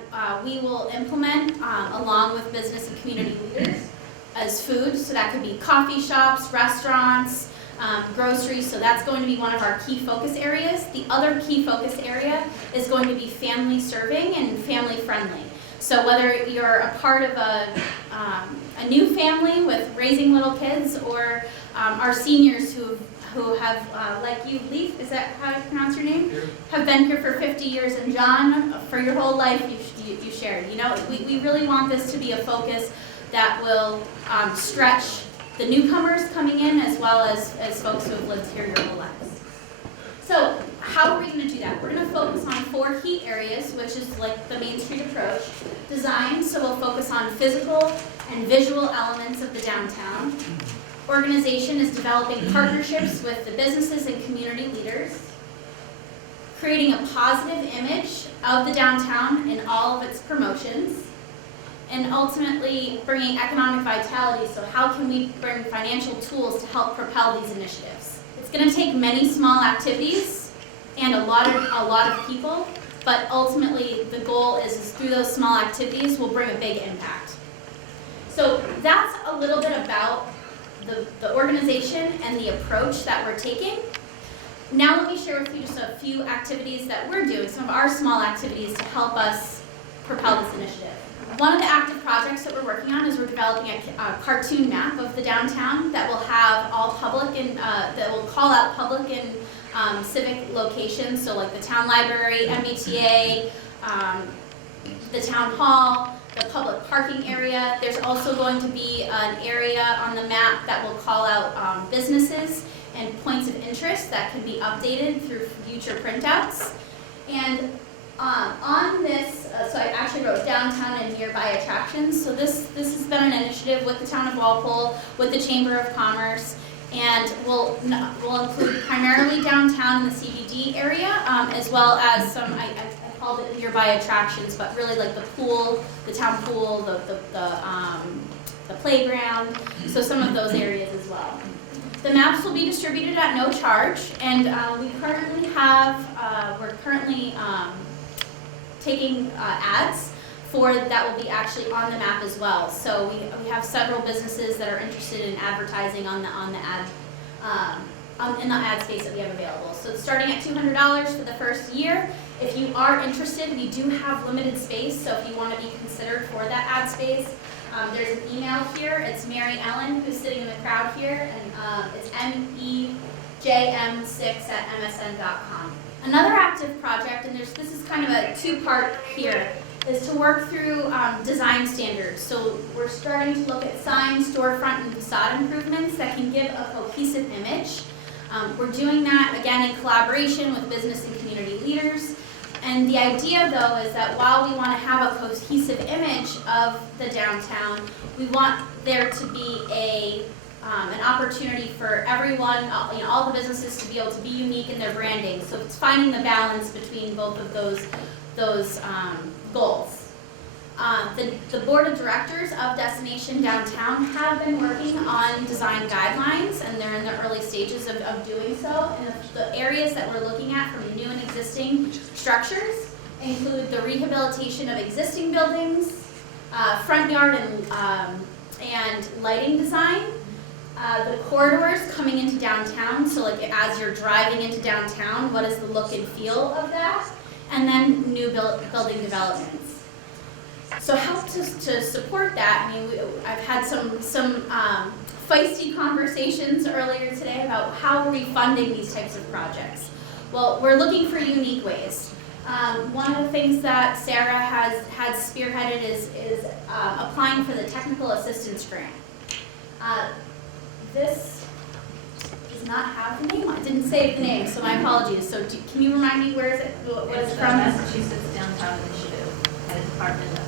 we will implement along with business and community leaders as food. So that could be coffee shops, restaurants, groceries. So that's going to be one of our key focus areas. The other key focus area is going to be family serving and family friendly. So whether you're a part of a new family with raising little kids, or our seniors who have, like you, Leaf, is that how you pronounce your name? Yeah. Have been here for 50 years, and John, for your whole life you shared. You know, we really want this to be a focus that will stretch the newcomers coming in as well as folks who have lived here your whole lives. So how are we going to do that? We're going to focus on 4 key areas, which is like the Main Street approach. Design, so we'll focus on physical and visual elements of the downtown. Organization is developing partnerships with the businesses and community leaders. Creating a positive image of the downtown in all of its promotions. And ultimately bringing economic vitality, so how can we bring financial tools to help propel these initiatives? It's going to take many small activities and a lot of people, but ultimately the goal is through those small activities we'll bring a big impact. So that's a little bit about the organization and the approach that we're taking. Now let me share with you just a few activities that we're doing, some of our small activities to help us propel this initiative. One of the active projects that we're working on is we're developing a cartoon map of the downtown that will have all public and that will call out public and civic locations, so like the town library, MBTA, the town hall, the public parking area. There's also going to be an area on the map that will call out businesses and points of interest that can be updated through future printouts. And on this, so I actually wrote downtown and nearby attractions. So this has been an initiative with the town of Walpole, with the Chamber of Commerce, and we'll include primarily downtown in the CBD area, as well as some, I called it nearby attractions, but really like the pool, the town pool, the playground, so some of those areas as well. The maps will be distributed at no charge, and we currently have, we're currently taking ads that will be actually on the map as well. So we have several businesses that are interested in advertising in the ad space that we have available. So it's starting at $200 for the first year. If you are interested, we do have limited space, so if you want to be considered for that ad space, there's an email here. It's Mary Ellen, who's sitting in the crowd here, and it's mejm6@msn.com. Another active project, and this is kind of a 2-part here, is to work through design standards. So we're starting to look at signs, storefront, and facade improvements that can give a cohesive image. We're doing that, again, in collaboration with business and community leaders. And the idea, though, is that while we want to have a cohesive image of the downtown, we want there to be an opportunity for everyone, all the businesses to be able to be unique in their branding. So it's finding the balance between both of those goals. The board of directors of Destination Downtown have been working on design guidelines, and they're in the early stages of doing so. And the areas that we're looking at from new and existing structures include the rehabilitation of existing buildings, front yard and lighting design, the corridors coming into downtown, so like as you're driving into downtown, what is the look and feel of that, and then new building developments. So help to support that, I mean, I've had some feisty conversations earlier today about how are we funding these types of projects. Well, we're looking for unique ways. One of the things that Sarah has spearheaded is applying for the technical assistance grant. This does not have the name. I didn't save the name, so my apologies. So can you remind me where is it? What is it from? Massachusetts Downtown Initiative. Department of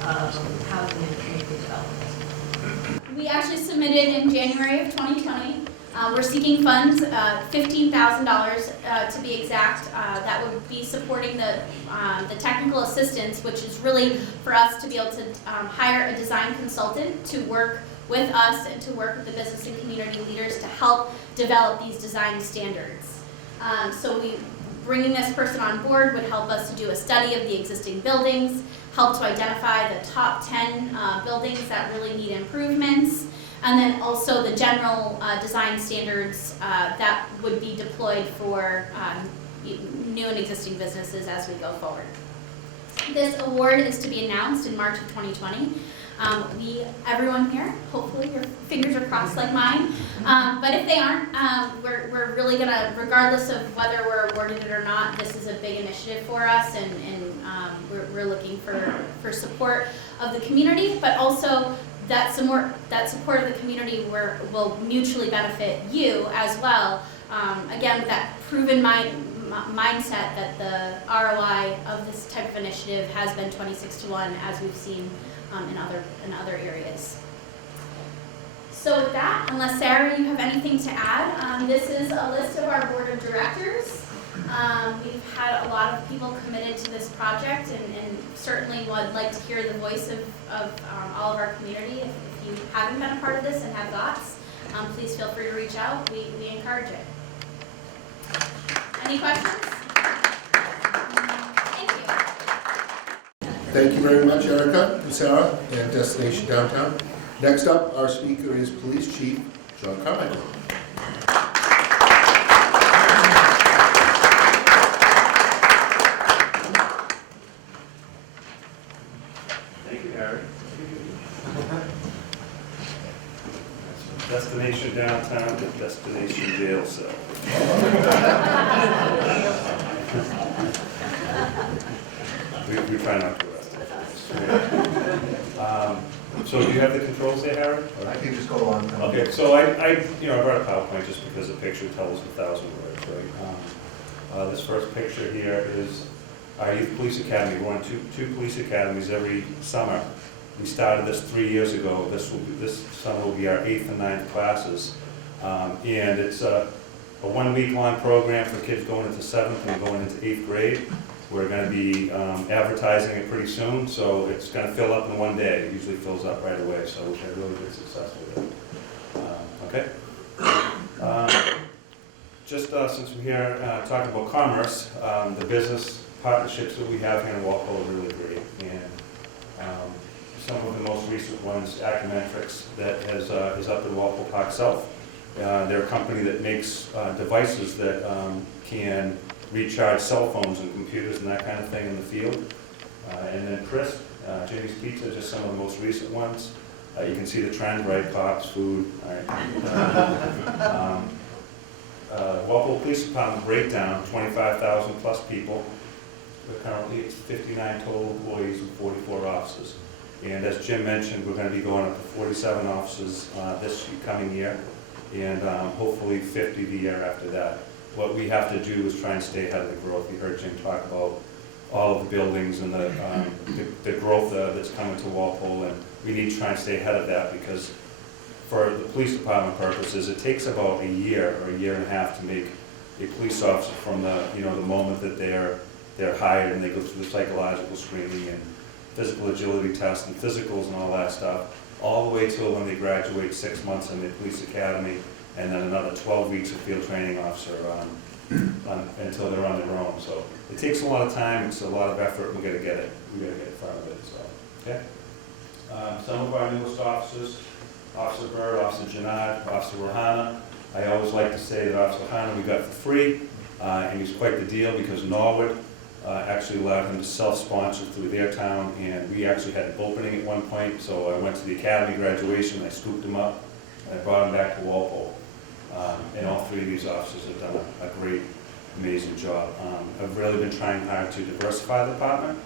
Housing and Community Development? We actually submitted in January of 2020. We're seeking funds, $15,000 to be exact. That would be supporting the technical assistance, which is really for us to be able to hire a design consultant to work with us and to work with the business and community leaders to help develop these design standards. So bringing this person on board would help us to do a study of the existing buildings, help to identify the top 10 buildings that really need improvements, and then also the general design standards that would be deployed for new and existing businesses as we go forward. This award is to be announced in March of 2020. Everyone here, hopefully your fingers are crossed like mine, but if they aren't, we're really gonna, regardless of whether we're awarded it or not, this is a big initiative for us, and we're looking for support of the community, but also that support of the community will mutually benefit you as well. Again, with that proven mindset that the ROI of this type of initiative has been 26-to-1, as we've seen in other areas. So with that, unless Sarah, you have anything to add, this is a list of our board of directors. We've had a lot of people committed to this project, and certainly would like to hear the voice of all of our community. If you haven't been a part of this and have thoughts, please feel free to reach out. We encourage it. Any questions? Thank you. Thank you very much, Erica, Sarah, and Destination Downtown. Next up, our speaker is Police Chief John Carmichael. Thank you, Harry. Destination Downtown to Destination Jail Cell. we try not to arrest it. So do you have the controls there, Harry? I can just go on. Okay, so I brought a PowerPoint just because the picture tells 1,000 words, right? This first picture here is our Youth Police Academy. We run two police academies every summer. We started this 3 years ago. This summer will be our 8th and 9th classes. And it's a 1 week long program for kids going into 7th and going into 8th grade. We're going to be advertising it pretty soon, so it's going to fill up in 1 day. It usually fills up right away, so we've had really good success with it. Okay. Just since we're here talking about commerce, the business partnerships that we have here in Walpole are really great. And some of the most recent ones, Acumetrics, that is up in Walpole Park South. They're a company that makes devices that can recharge cell phones and computers and that kind of thing in the field. And then Chris, Jimmy's Pizza, just some of the most recent ones. You can see the trend, right? Pops, food. All right. Walpole Police Department breakdown, 25,000 plus people. Currently it's 59 total employees and 44 officers. And as Jim mentioned, we're going to be going up to 47 officers this coming year, and hopefully 50 the year after that. What we have to do is try and stay ahead of the growth. You heard Jim talk about all of the buildings and the growth that's coming to Walpole, and we need to try and stay ahead of that, because for the police department purposes, it takes about a year or a year and a half to make a police officer from the moment that they're hired and they go through the psychological screening and physical agility tests and physicals and all that stuff, all the way till when they graduate 6 months in the police academy, and then another 12 weeks of field training officer until they're on their own. So it takes a lot of time, it's a lot of effort, we gotta get it in front of it, so, okay. Some of our newest officers, Officer Bird, Officer Janad, Officer Rohana. I always like to say that Officer Rohana we got for free, and he's quite the deal, because Norwood actually allowed him to self-sponsor through their town, and we actually had an opening at one point, so I went to the academy graduation, I scooped him up, and I brought him back to Walpole. And all three of these officers have done a great, amazing job. I've really been trying hard to diversify the department.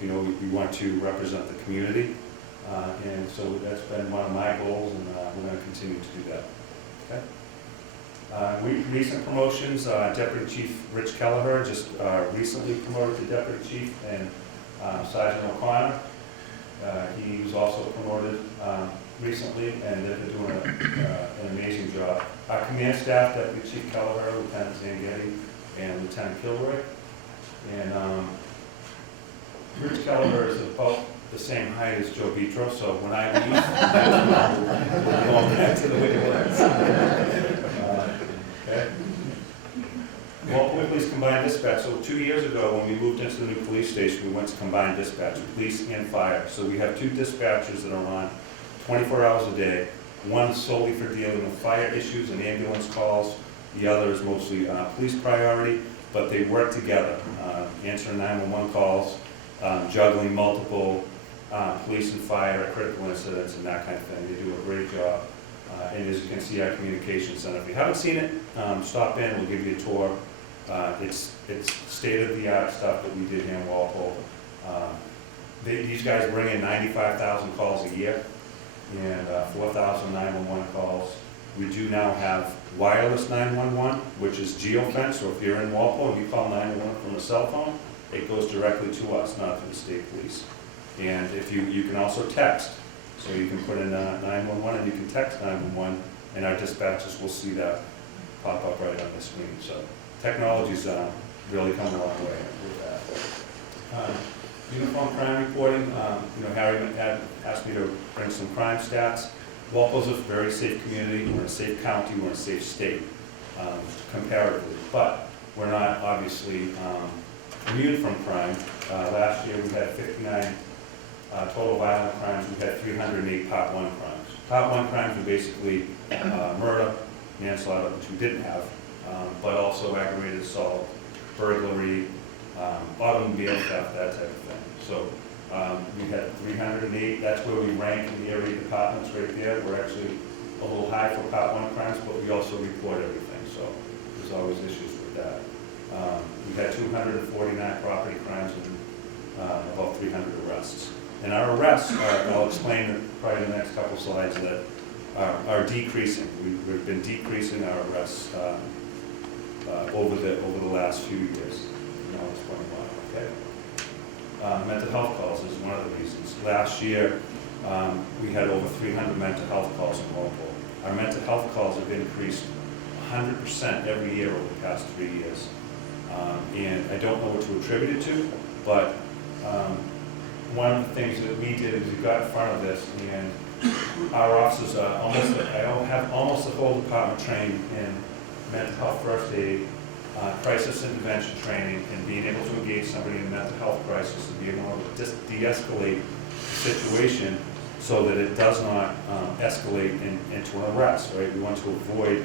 We want to represent the community, and so that's been one of my goals, and we're going to continue to do that. Okay. Recent promotions, Deputy Chief Rich Kelleher just recently promoted to Deputy Chief, and Sergeant O'Connor. He was also promoted recently, and they've been doing an amazing job. Our command staff, Deputy Chief Kelleher, Lieutenant Zangetti, and Lieutenant Kilroy. And Rich Kelleher is about the same height as Joe Vitro, so when I leave, we're going back to the Wicked Lands. Okay. Walpole Police Combined Dispatch. So 2 years ago, when we moved into the new police station, we went to combined dispatch, police and fire. So we have 2 dispatchers that are on 24 hours a day. One solely for dealing with fire issues and ambulance calls. The other is mostly police priority, but they work together, answering 911 calls, juggling multiple police and fire, critical incidents, and that kind of thing. They do a great job. And as you can see, our communication center. If you haven't seen it, stop in. We'll give you a tour. It's state-of-the-art stuff that we did here in Walpole. These guys bring in 95,000 calls a year and 4,000 911 calls. We do now have wireless 911, which is geofence. So if you're in Walpole and you call 911 from a cell phone, it goes directly to us, not to the state police. And if you can also text. So you can put in 911 and you can text 911, and our dispatchers will see that pop up right on the screen. So technology's really come a long way with that. Uniform crime reporting, Harry had asked me to bring some crime stats. Walpole's a very safe community. We're a safe county. We're a safe state, comparatively. But we're not obviously immune from crime. Last year we had 59 total violent crimes. We had 308 Part 1 crimes. Part 1 crimes are basically murder, manslaughter, which we didn't have, but also aggravated assault, burglary, automobile theft, that type of thing. So we had 308. That's where we rank in the area departments right there. We're actually a little high for Part 1 crimes, but we also report everything. So there's always issues with that. We had 249 property crimes and about 300 arrests. And our arrests, I'll explain probably in the next couple slides, that are decreasing. We've been decreasing our arrests over the last few years. And I'll explain why. Okay. Mental health calls is one of the reasons. Last year, we had over 300 mental health calls in Walpole. Our mental health calls have increased 100% every year over the past 3 years. And I don't know what to attribute it to, but one of the things that we did is we got in front of this, and our officers are almost the whole department trained in mental health first aid, crisis intervention training, and being able to engage somebody in a mental health crisis and being able to de-escalate the situation so that it does not escalate into an arrest, right? We want to avoid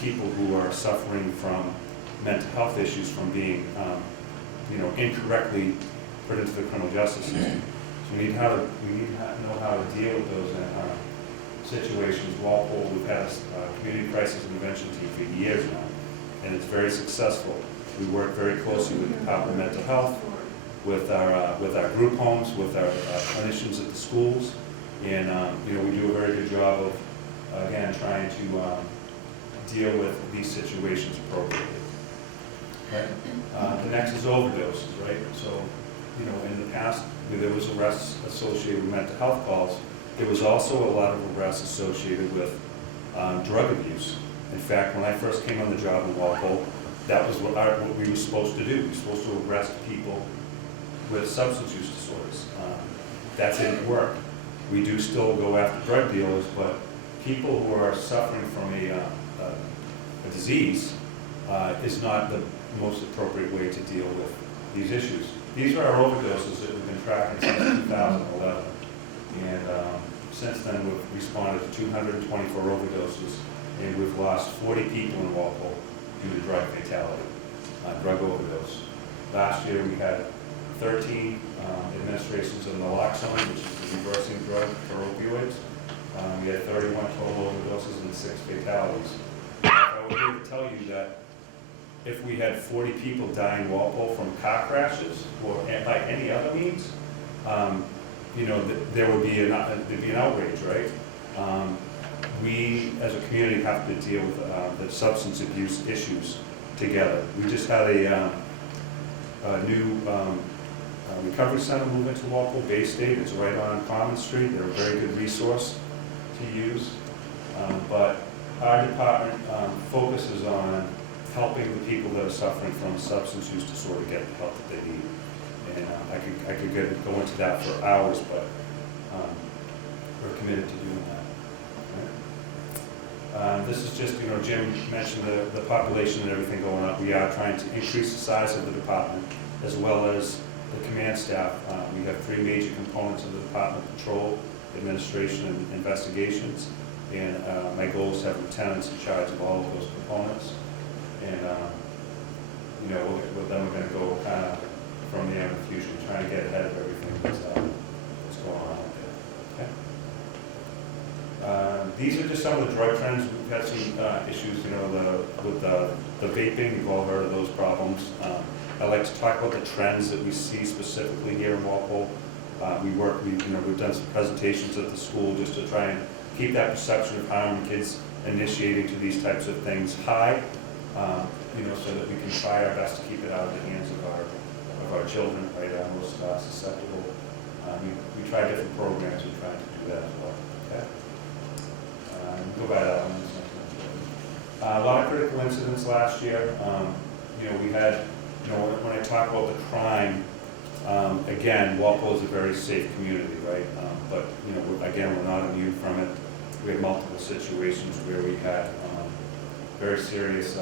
people who are suffering from mental health issues from being, incorrectly put into the criminal justice system. So we need to know how to deal with those situations. Walpole, we've had a community crisis intervention team for years now, and it's very successful. We work very closely with the Department of Mental Health, with our group homes, with our clinicians at the schools, and we do a very good job of, again, trying to deal with these situations appropriately. Right? The next is overdoses, right? So, in the past, there was arrests associated with mental health calls. There was also a lot of arrests associated with drug abuse. In fact, when I first came on the job in Walpole, that was what we were supposed to do. We were supposed to arrest people with substance use disorders. That didn't work. We do still go after drug dealers, but people who are suffering from a disease is not the most appropriate way to deal with these issues. These are our overdoses that we've been tracking since 2011. And since then, we've responded to 224 overdoses, and we've lost 40 people in Walpole due to drug fatality, drug overdose. Last year, we had 13 administrations of naloxone, which is the reversing drug for opioids. We had 31 total overdoses and 6 fatalities. I would here to tell you that if we had 40 people die in Walpole from car crashes or by any other means, there would be an outrage, right? We, as a community, have to deal with the substance abuse issues together. We just had a new recovery center move into Walpole Bay State. It's right on Common Street. They're a very good resource to use. But our department focuses on helping the people that are suffering from substance use disorder get the help that they need. And I could go into that for hours, but we're committed to doing that. This is just, Jim mentioned the population and everything going up. We are trying to increase the size of the department as well as the command staff. We have 3 major components of the department: patrol, administration, and investigations. And my goal is to have lieutenants in charge of all of those components. And, we're going to go kind of from there in the future, trying to get ahead of everything that's going on out there. Okay? These are just some of the drug trends. We've had some issues, with the vaping. You've all heard of those problems. I like to talk about the trends that we see specifically here in Walpole. We've done some presentations at the school just to try and keep that perception of harm kids initiating to these types of things high, so that we can try our best to keep it out of the hands of our children, right, our most susceptible. We try different programs and try to do that as well. Okay? Go by that one. A lot of critical incidents last year. We had, when I talk about the crime, again, Walpole is a very safe community, right? But, again, we're not immune from it. We had multiple situations where we had very serious,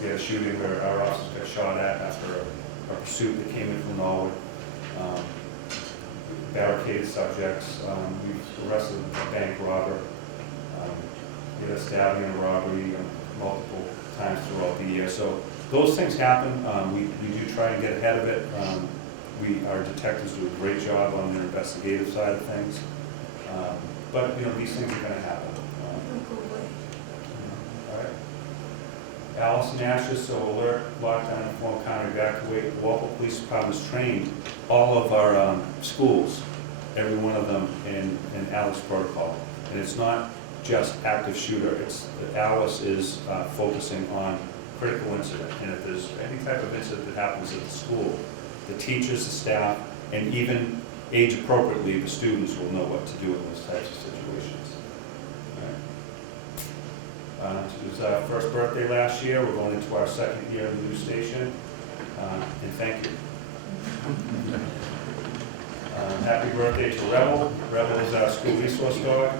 we had a shooting where our officers got shot at after a pursuit that came in from Norwood. Barricaded subjects. We arrested a bank robber. We had a stabbing and a robbery multiple times throughout the year. So those things happen. We do try and get ahead of it. Our detectives do a great job on their investigative side of things. But these things are going to happen. All right. Allison Ashes, so alert, lockdown, inform, counter, evacuate. The Walpole Police Department has trained all of our schools, every one of them in Alice protocol. And it's not just active shooter. Alice is focusing on critical incident. And if there's any type of incident that happens at the school, the teachers, the staff, and even age appropriately, the students will know what to do in those types of situations. All right. It was our first birthday last year. We're going into our 2nd year in the new station. And thank you. Happy birthday to Rebel. Rebel is our school resource dog.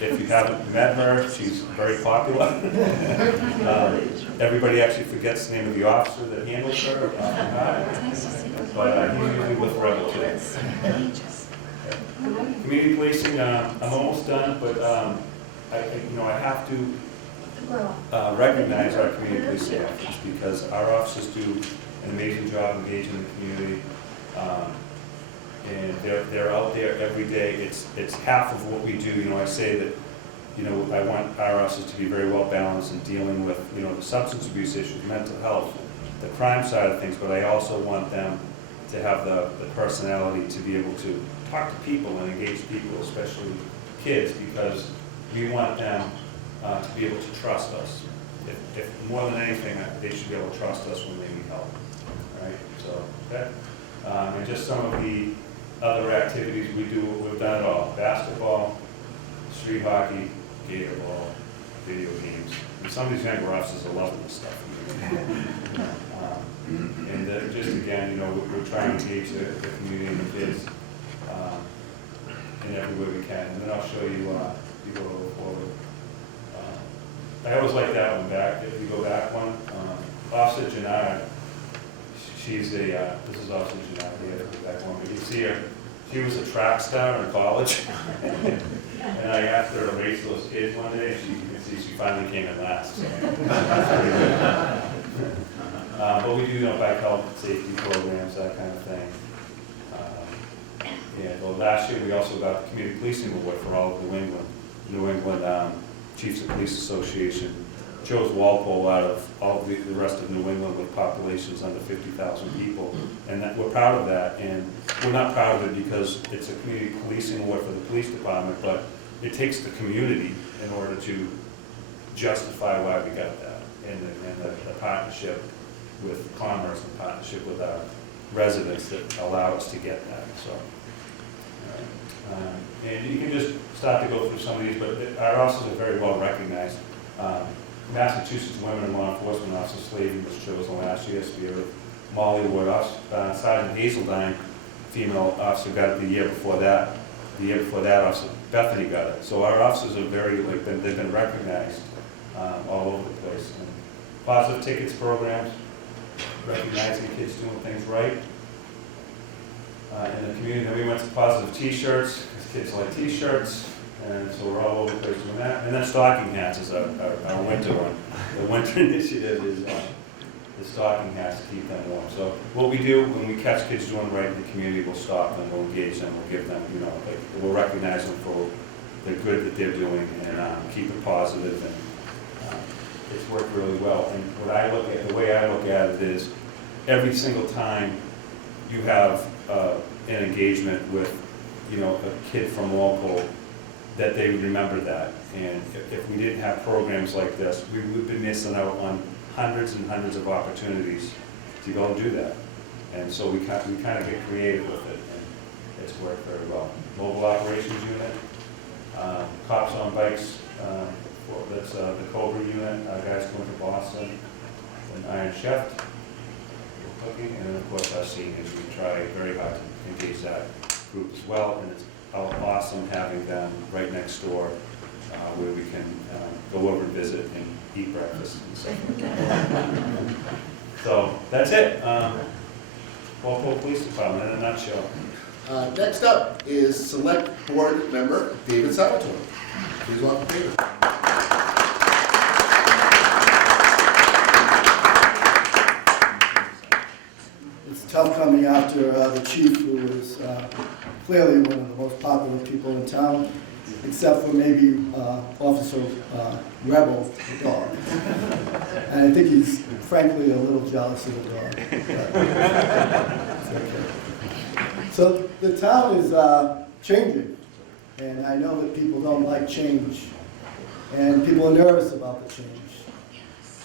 If you haven't met her, she's very popular. Everybody actually forgets the name of the officer that handles her. But he's usually with Rebel too. Community policing, I'm almost done, but I have to recognize our community policing efforts because our officers do an amazing job engaging the community. And they're out there every day. It's half of what we do. I say that, I want our officers to be very well balanced in dealing with, the substance abuse issues, mental health, the crime side of things, but I also want them to have the personality to be able to talk to people and engage people, especially kids, because we want them to be able to trust us. If more than anything, they should be able to trust us when they need help. All right? So, okay. And just some of the other activities we do, we've done it all. Basketball, street hockey, gator ball, video games. And some of these younger officers are loving this stuff. And just again, we're trying to engage the community and the kids in every way we can. And then I'll show you, you go forward. I always like that one back. If you go back one, Officer Janard, she's this is Officer Janard, the other back one, but you see her, she was a track star in college. And I asked her to race those kids one day, and you can see she finally came in last. So. But we do, bike health safety programs, that kind of thing. Last year we also got the Community Policing Award for all of New England. New England Chiefs of Police Association chose Walpole out of all the rest of New England with populations under 50,000 people. And we're proud of that. And we're not proud of it because it's a community policing award for the police department, but it takes the community in order to justify why we got that and the partnership with commerce in partnership with our residents that allow us to get that, so. And you can just start to go through some of these, but our officers are very well recognized. Massachusetts Women in Law Enforcement Officer Slavey was chosen last year, Spirit. Molly Wood, Sergeant Hazeldine, female officer, got it the year before that. The year before that, Officer Bethany got it. So our officers are very, they've been recognized all over the place. And positive tickets programs, recognizing kids doing things right in the community. Then we went to positive T-shirts, because kids like T-shirts, and so we're all over the place doing that. And then stocking hats is our winter one. The winter initiative is the stocking hats to keep them warm. So what we do when we catch kids doing right in the community, we'll stop them, we'll engage them, we'll give them, we'll recognize them for the good that they're doing and keep it positive. And it's worked really well. And what I look at, the way I look at it is, every single time you have an engagement with, a kid from Walpole, that they would remember that. And if we didn't have programs like this, we would be missing out on hundreds and hundreds of opportunities to go and do that. And so we kind of get creative with it, and it's worked very well. Mobile Operations Unit, Cops on Bikes, that's the Cobra Unit, guys going to Boston, and Iron Chef, cooking, and then of course our seniors. We try very hard to engage that group as well, and it's awesome having them right next door where we can go over and visit and eat breakfast and stuff. So that's it. Walpole Police Department in a nutshell. Next up is Select Board Member David Salvatore. Please welcome David. It's tough coming after the chief, who is clearly one of the most popular people in town, except for maybe Officer Rebel, the dog. And I think he's frankly a little jealous of the dog. But it's okay. So the town is changing, and I know that people don't like change, and people are nervous about the change.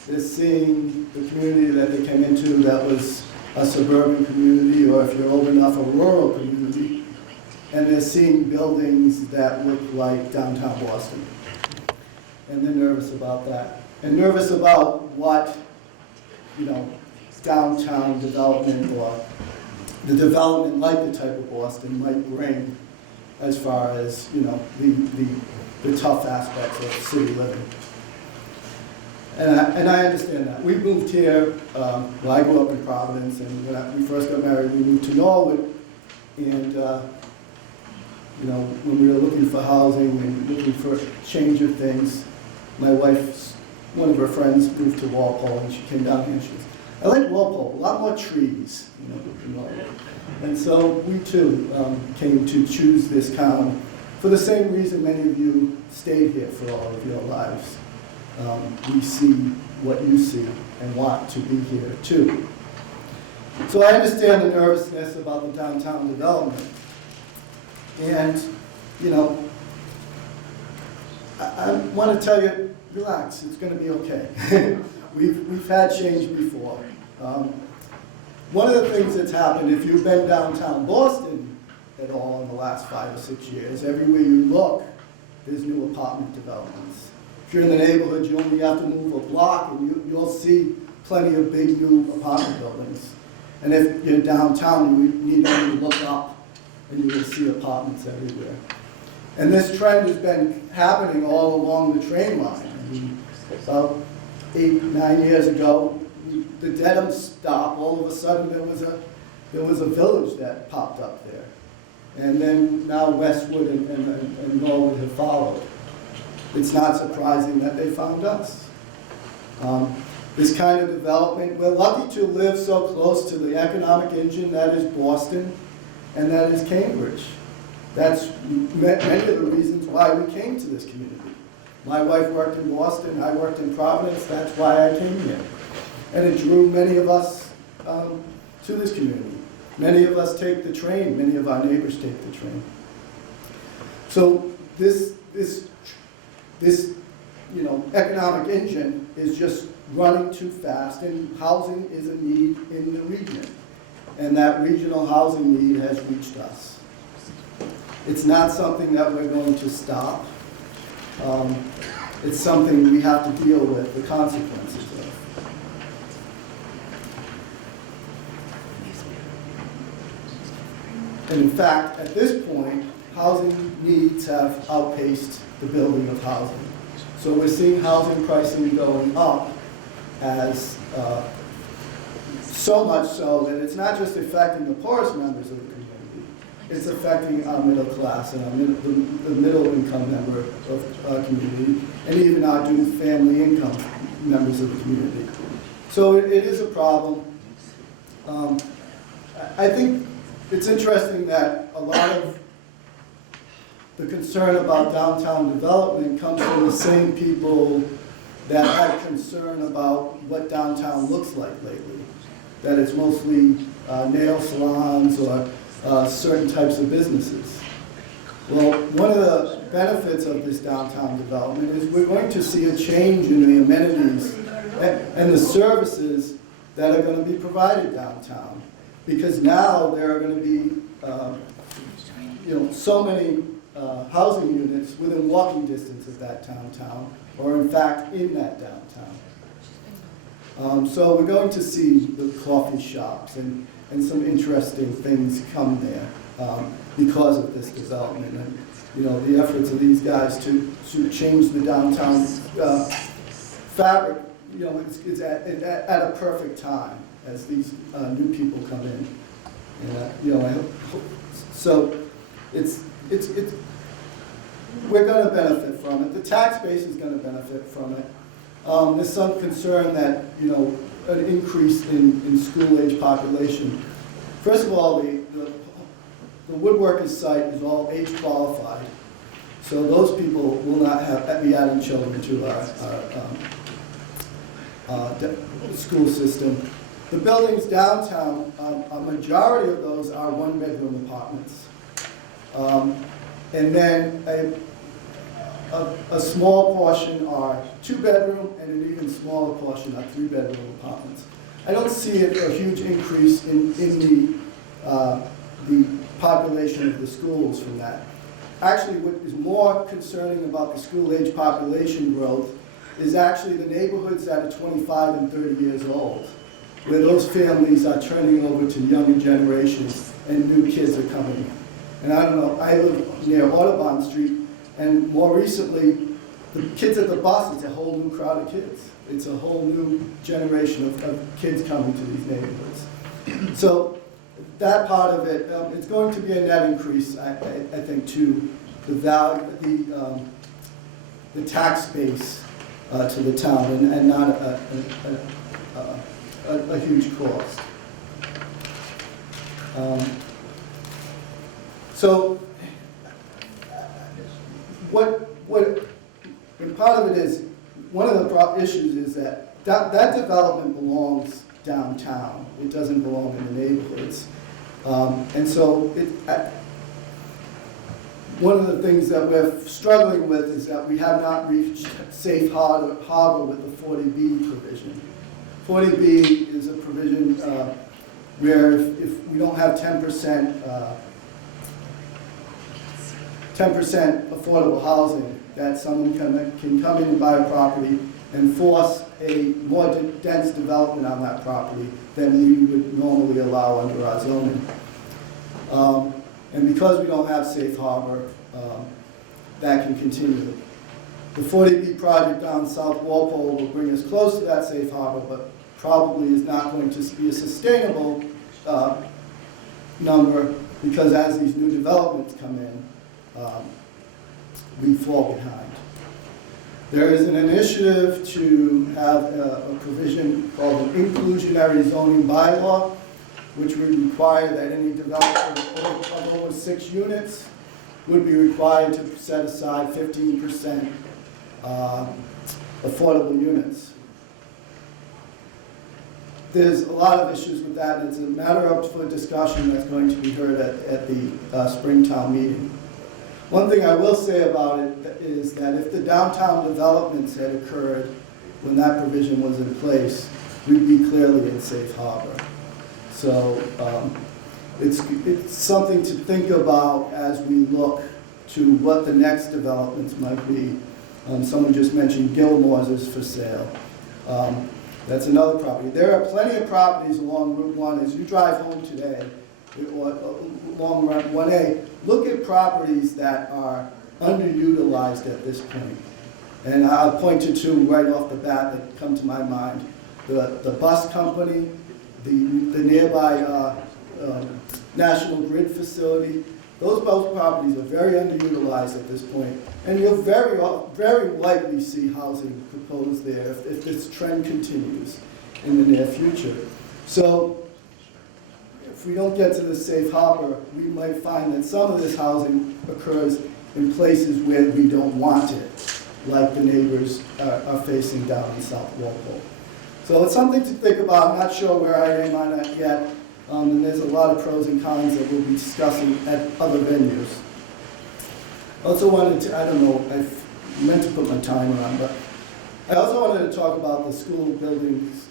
They're seeing the community that they came into that was a suburban community, or if you're old enough, a rural community, and they're seeing buildings that look like downtown Boston. And they're nervous about that. And nervous about what, downtown development or the development like the type of Boston might bring as far as, the tough aspects of city living. And I understand that. We moved here, I grew up in Providence, and when we first got married, we moved to Norwood. And, when we were looking for housing and looking for a change of things, my wife's, one of her friends moved to Walpole, and she came down here and she goes, I like Walpole, a lot more trees, in Norwood. And so we too came to choose this town for the same reason many of you stayed here for all of your lives. We see what you see and want to be here too. So I understand the nervousness about the downtown development. And, I want to tell you, relax, it's going to be okay. We've had change before. One of the things that's happened, if you've been downtown Boston at all in the last 5 or 6 years, everywhere you look, there's new apartment developments. If you're in the neighborhood, you only have to move a block and you'll see plenty of big new apartment buildings. And if you're downtown, you need only to look up and you will see apartments everywhere. And this trend has been happening all along the train line. I mean, about 8, 9 years ago, the Dedham stop, all of a sudden there was a village that popped up there. And then now Westwood and Norwood have followed. It's not surprising that they found us. This kind of development, we're lucky to live so close to the economic engine that is Boston and that is Cambridge. That's many of the reasons why we came to this community. My wife worked in Boston, I worked in Providence, that's why I came here. And it drew many of us to this community. Many of us take the train, many of our neighbors take the train. So this economic engine is just running too fast, and housing is a need in the region. And that regional housing need has reached us. It's not something that we're going to stop. It's something we have to deal with the consequences of. And in fact, at this point, housing needs have outpaced the building of housing. So we're seeing housing pricing going up as so much so that it's not just affecting the poorest members of the community, it's affecting our middle class and the middle income member of our community, and even our due family income members of the community. So it is a problem. I think it's interesting that a lot of the concern about downtown development comes from the same people that had concern about what downtown looks like lately. That it's mostly nail salons or certain types of businesses. Well, one of the benefits of this downtown development is we're going to see a change in the amenities and the services that are going to be provided downtown. Because now there are going to be so many housing units within walking distance of that downtown, or in fact in that downtown. So we're going to see the coffee shops and some interesting things come there because of this development. And the efforts of these guys to change the downtown fabric, it's at a perfect time as these new people come in. And I hope, so we're going to benefit from it. The tax base is going to benefit from it. There's some concern that, an increase in school-age population. First of all, the woodworker's site is all age qualified, so those people will not be adding children to our school system. The buildings downtown, a majority of those are one-bedroom apartments. And then a small portion are two-bedroom, and an even smaller portion are three-bedroom apartments. I don't see a huge increase in the population of the schools from that. Actually, what is more concerning about the school-age population growth is actually the neighborhoods that are 25 and 30 years old, where those families are turning over to younger generations and new kids are coming. And I don't know, I live near Audubon Street, and more recently, the kids at the bus, it's a whole new crowd of kids. It's a whole new generation of kids coming to these neighborhoods. So that part of it, it's going to be a net increase, I think, to the value, the tax base to the town, and not a huge cost. So and part of it is, one of the issues is that development belongs downtown. It doesn't belong in the neighborhoods. And so one of the things that we're struggling with is that we have not reached safe harbor with the 40B provision. 40B is a provision where if we don't have 10% affordable housing, that someone can come in and buy a property and force a more dense development on that property than we would normally allow under our zoning. And because we don't have safe harbor, that can continue. The 40B project down South Walpole will bring us close to that safe harbor, but probably is not going to be a sustainable number, because as these new developments come in, we fall behind. There is an initiative to have a provision called an inclusionary zoning bylaw, which would require that any developer of over 6 units would be required to set aside 15% affordable units. There's a lot of issues with that, and it's a matter up for discussion that's going to be heard at the Springtown meeting. One thing I will say about it is that if the downtown developments had occurred when that provision was in place, we'd be clearly in safe harbor. So it's something to think about as we look to what the next developments might be. Someone just mentioned Gilmore's is for sale. That's another property. There are plenty of properties along Route 1. As you drive home today, or along Route 1A, look at properties that are underutilized at this point. And I'll point to two right off the bat that come to my mind. The bus company, the nearby National Grid facility. Those both properties are very underutilized at this point, and you'll very likely see housing proposed there if this trend continues in the near future. So if we don't get to the safe harbor, we might find that some of this housing occurs in places where we don't want it, like the neighbors are facing down in South Walpole. So it's something to think about. I'm not sure where I am on that yet. And there's a lot of pros and cons that we'll be discussing at other venues. Also wanted to, I don't know, I meant to put my timer on, but I also wanted to talk about the school buildings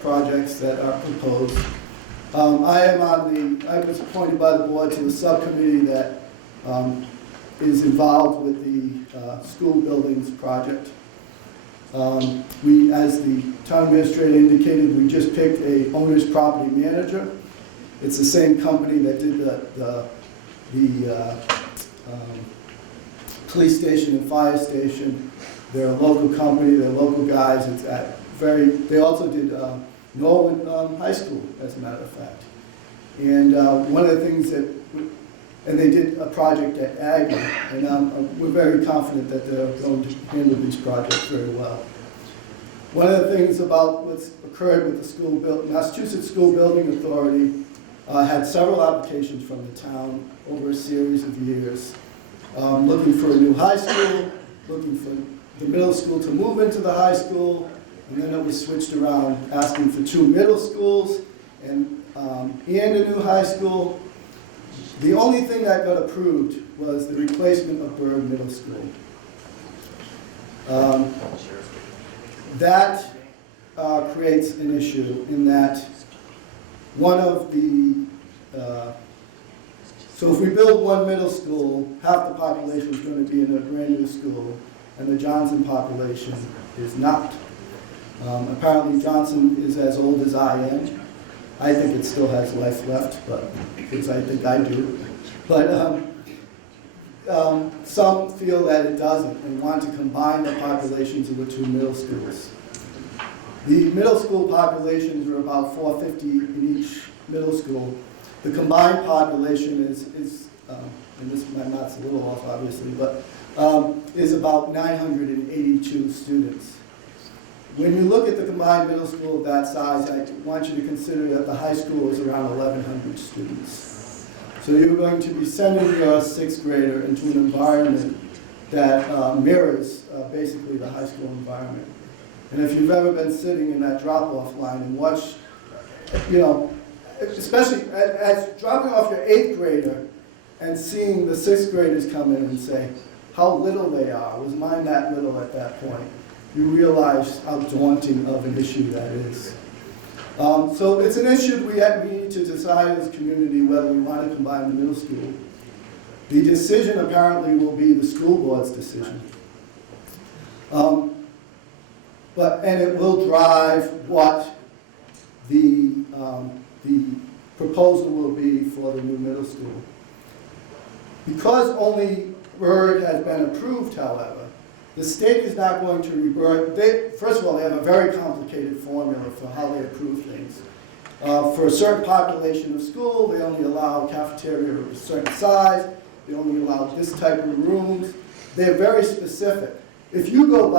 projects that are proposed. I was appointed by the board to a subcommittee that is involved with the school buildings project. We, as the town administrator indicated, we just picked a owner's property manager. It's the same company that did the police station and fire station. They're a local company, they're local guys. It's they also did Norwood High School, as a matter of fact. And one of the things that, and they did a project at Aggie, and we're very confident that they're going to handle these projects very well. One of the things about what's occurred with the Massachusetts School Building Authority had several applications from the town over a series of years, looking for a new high school, looking for the middle school to move into the high school, and then it was switched around, asking for 2 middle schools and a new high school. The only thing that got approved was the replacement of Byrd Middle School. That creates an issue in that one of the, so if we build one middle school, half the population is going to be in a brand new school, and the Johnson population is not. Apparently Johnson is as old as I am. I think it still has life left, but because I think I do. But some feel that it doesn't and want to combine the populations of the 2 middle schools. The middle school populations are about 450 in each middle school. The combined population is and this my math's a little off obviously, but is about 982 students. When you look at the combined middle school of that size, I want you to consider that the high school is around 1,100 students. So you're going to be sending your 6th grader into an environment that mirrors basically the high school environment. And if you've ever been sitting in that drop-off line and watch, you know, especially as dropping off your 8th grader and seeing the 6th graders come in and say how little they are, was mine that little at that point? You realize how daunting of an issue that is. So it's an issue we need to decide as a community whether we want to combine the middle school. The decision apparently will be the school board's decision. And it will drive what the proposal will be for the new middle school. Because only Byrd has been approved, however, the state is not going to revert. First of all, they have a very complicated formula for how they approve things. For a certain population of school, they only allow a cafeteria of a certain size. They only allow this type of rooms. They're very specific. If you go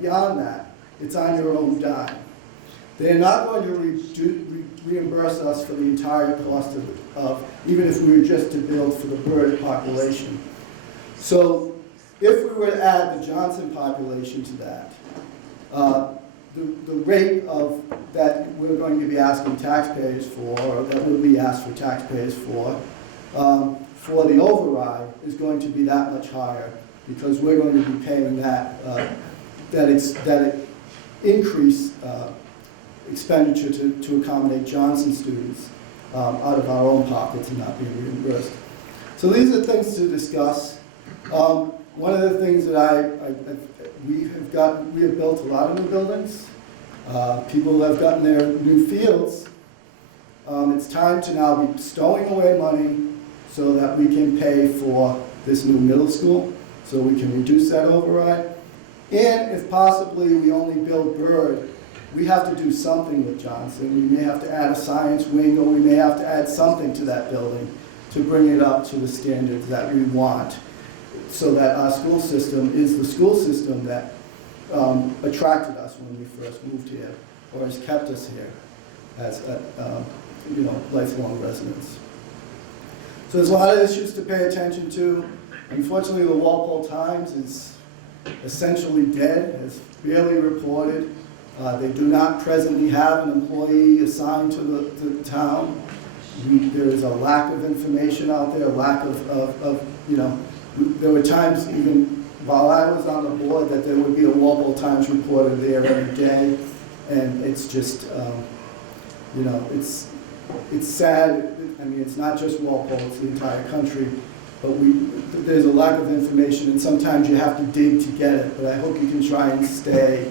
beyond that, it's on your own dime. They're not going to reimburse us for the entire cost of even if we were just to build for the Byrd population. So if we were to add the Johnson population to that, the rate of that we're going to be asking taxpayers for, or that will be asked for taxpayers for the override is going to be that much higher because we're going to be paying that that it increase expenditure to accommodate Johnson students out of our own pockets and not being reimbursed. So these are things to discuss. One of the things that we have built a lot of new buildings. People have gotten their new fields. It's time to now be stowing away money so that we can pay for this new middle school, so we can reduce that override. And if possibly we only build Bird, we have to do something with Johnson. We may have to add a science wing, or we may have to add something to that building to bring it up to the standards that we want, so that our school system is the school system that attracted us when we first moved here, or has kept us here as lifelong residents. So there's a lot of issues to pay attention to. Unfortunately, the Walpole Times is essentially dead, has barely reported. They do not presently have an employee assigned to the town. There is a lack of information out there, a lack of there were times even while I was on the board that there would be a Walpole Times reporter there every day, and it's just, it's sad. I mean, it's not just Walpole, it's the entire country, but there's a lack of information, and sometimes you have to dig to get it, but I hope you can try and stay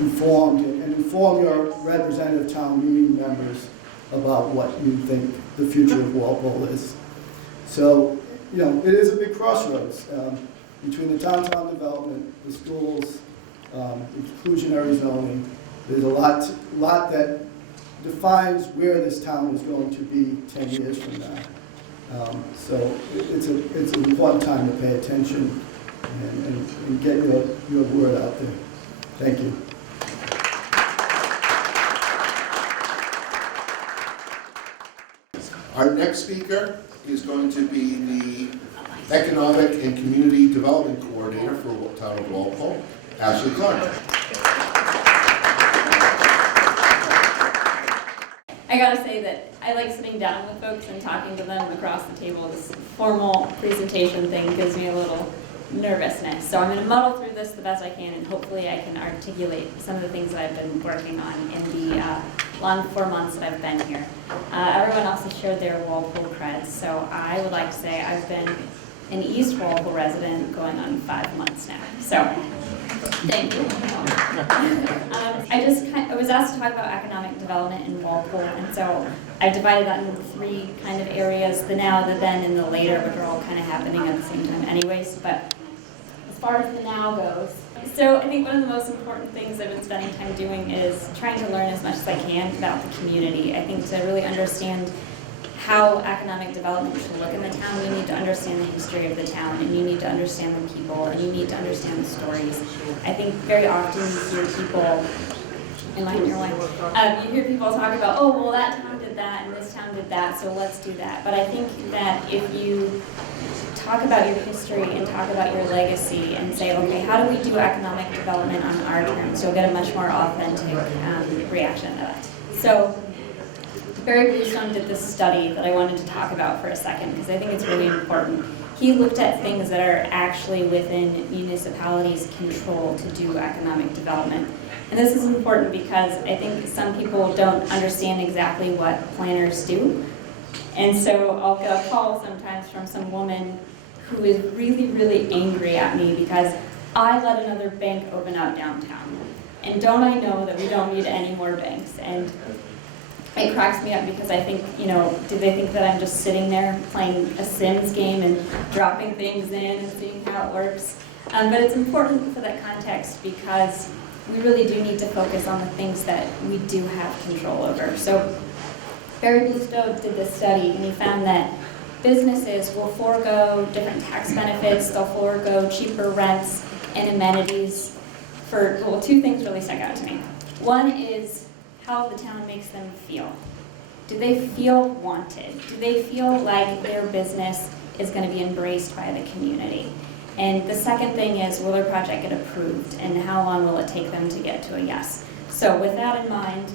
informed and inform your representative town meeting members about what you think the future of Walpole is. So, it is a big crossroads between the downtown development, the schools, inclusionary zoning. There's a lot that defines where this town is going to be 10 years from now. So it's an important time to pay attention and get your word out there. Thank you. Our next speaker is going to be the Economic and Community Development Coordinator for the town of Walpole, Ashley Clark. I gotta say that I like sitting down with folks and talking to them across the table. This formal presentation thing gives me a little nervousness. So I'm gonna muddle through this the best I can, and hopefully I can articulate some of the things that I've been working on in the long 4 months that I've been here. Everyone else has shared their Walpole creds, so I would like to say I've been an East Walpole resident going on 5 months now. So, thank you. I was asked to talk about economic development in Walpole, and so I divided that into 3 kind of areas, the now, the then, and the later, which are all kind of happening at the same time anyways. But as far as the now goes, so I think one of the most important things I've been spending time doing is trying to learn as much as I can about the community. I think to really understand how economic development should look in the town, you need to understand the history of the town, and you need to understand the people, and you need to understand the stories. I think very often you hear people, you hear people talk about, oh, well, that town did that, and this town did that, so let's do that. But I think that if you talk about your history and talk about your legacy and say, okay, how do we do economic development on our terms, you'll get a much more authentic reaction to that. So Barry Bluestone did this study that I wanted to talk about for a second because I think it's really important. He looked at things that are actually within municipalities' control to do economic development. And this is important because I think some people don't understand exactly what planners do. And so I'll get a call sometimes from some woman who is really, really angry at me because I let another bank open up downtown. And don't I know that we don't need any more banks? And it cracks me up because I think, do they think that I'm just sitting there playing a Sims game and dropping things in and seeing how it works? But it's important for that context because we really do need to focus on the things that we do have control over. So Barry Bluestone did this study and he found that businesses will forego different tax benefits, they'll forego cheaper rents and amenities for, 2 things really stuck out to me. One is how the town makes them feel. Do they feel wanted? Do they feel like their business is going to be embraced by the community? And the second thing is, will their project get approved? And how long will it take them to get to a yes? So with that in mind,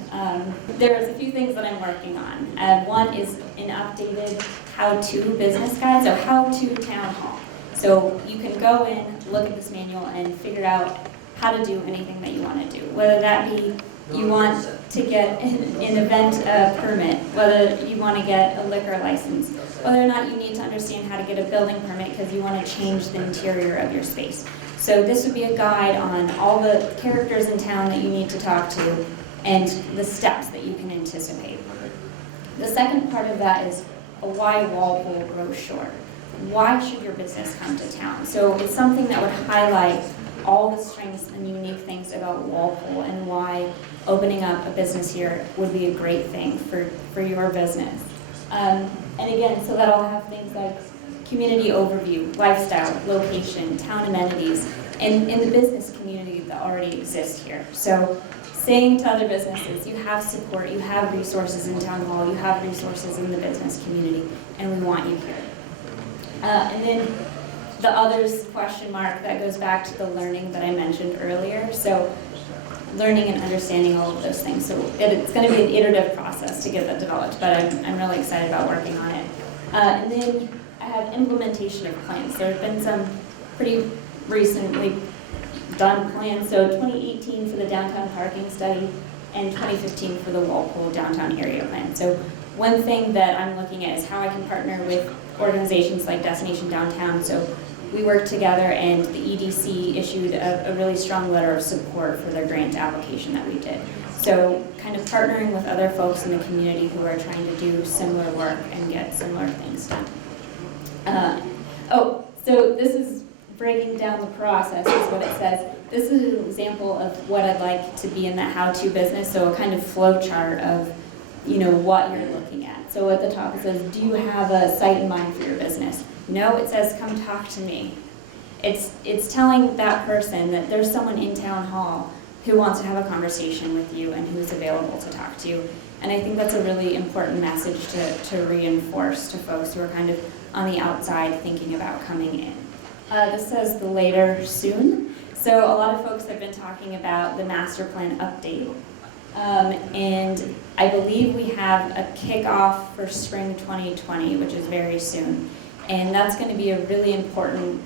there's a few things that I'm working on. One is an updated how-to business guide, so how-to town hall. So you can go in, look at this manual, and figure out how to do anything that you want to do, whether that be you want to get an event permit, whether you want to get a liquor license, whether or not you need to understand how to get a building permit because you want to change the interior of your space. So this would be a guide on all the characters in town that you need to talk to and the steps that you can anticipate. The second part of that is a why Walpole brochure. Why should your business come to town? So it's something that would highlight all the strengths and unique things about Walpole and why opening up a business here would be a great thing for your business. And again, so that'll have things like community overview, lifestyle, location, town amenities, and in the business community that already exists here. So saying to other businesses, you have support, you have resources in town hall, you have resources in the business community, and we want you here. And then the others question mark, that goes back to the learning that I mentioned earlier. So learning and understanding all of those things. So it's going to be an iterative process to get that developed, but I'm really excited about working on it. And then I have implementation of plans. There have been some pretty recently done plans. So 2018 for the downtown parking study and 2015 for the Walpole downtown area plan. So one thing that I'm looking at is how I can partner with organizations like Destination Downtown. So we worked together and the EDC issued a really strong letter of support for their grant application that we did. So kind of partnering with other folks in the community who are trying to do similar work and get similar things done. So this is breaking down the process is what it says. This is an example of what I'd like to be in that how-to business, so a kind of flow chart of what you're looking at. So at the top it says, do you have a site in mind for your business? No, it says, come talk to me. It's telling that person that there's someone in town hall who wants to have a conversation with you and who's available to talk to you. And I think that's a really important message to reinforce to folks who are kind of on the outside thinking about coming in. This says the later soon. So a lot of folks have been talking about the master plan update. And I believe we have a kickoff for spring 2020, which is very soon. And that's going to be a really important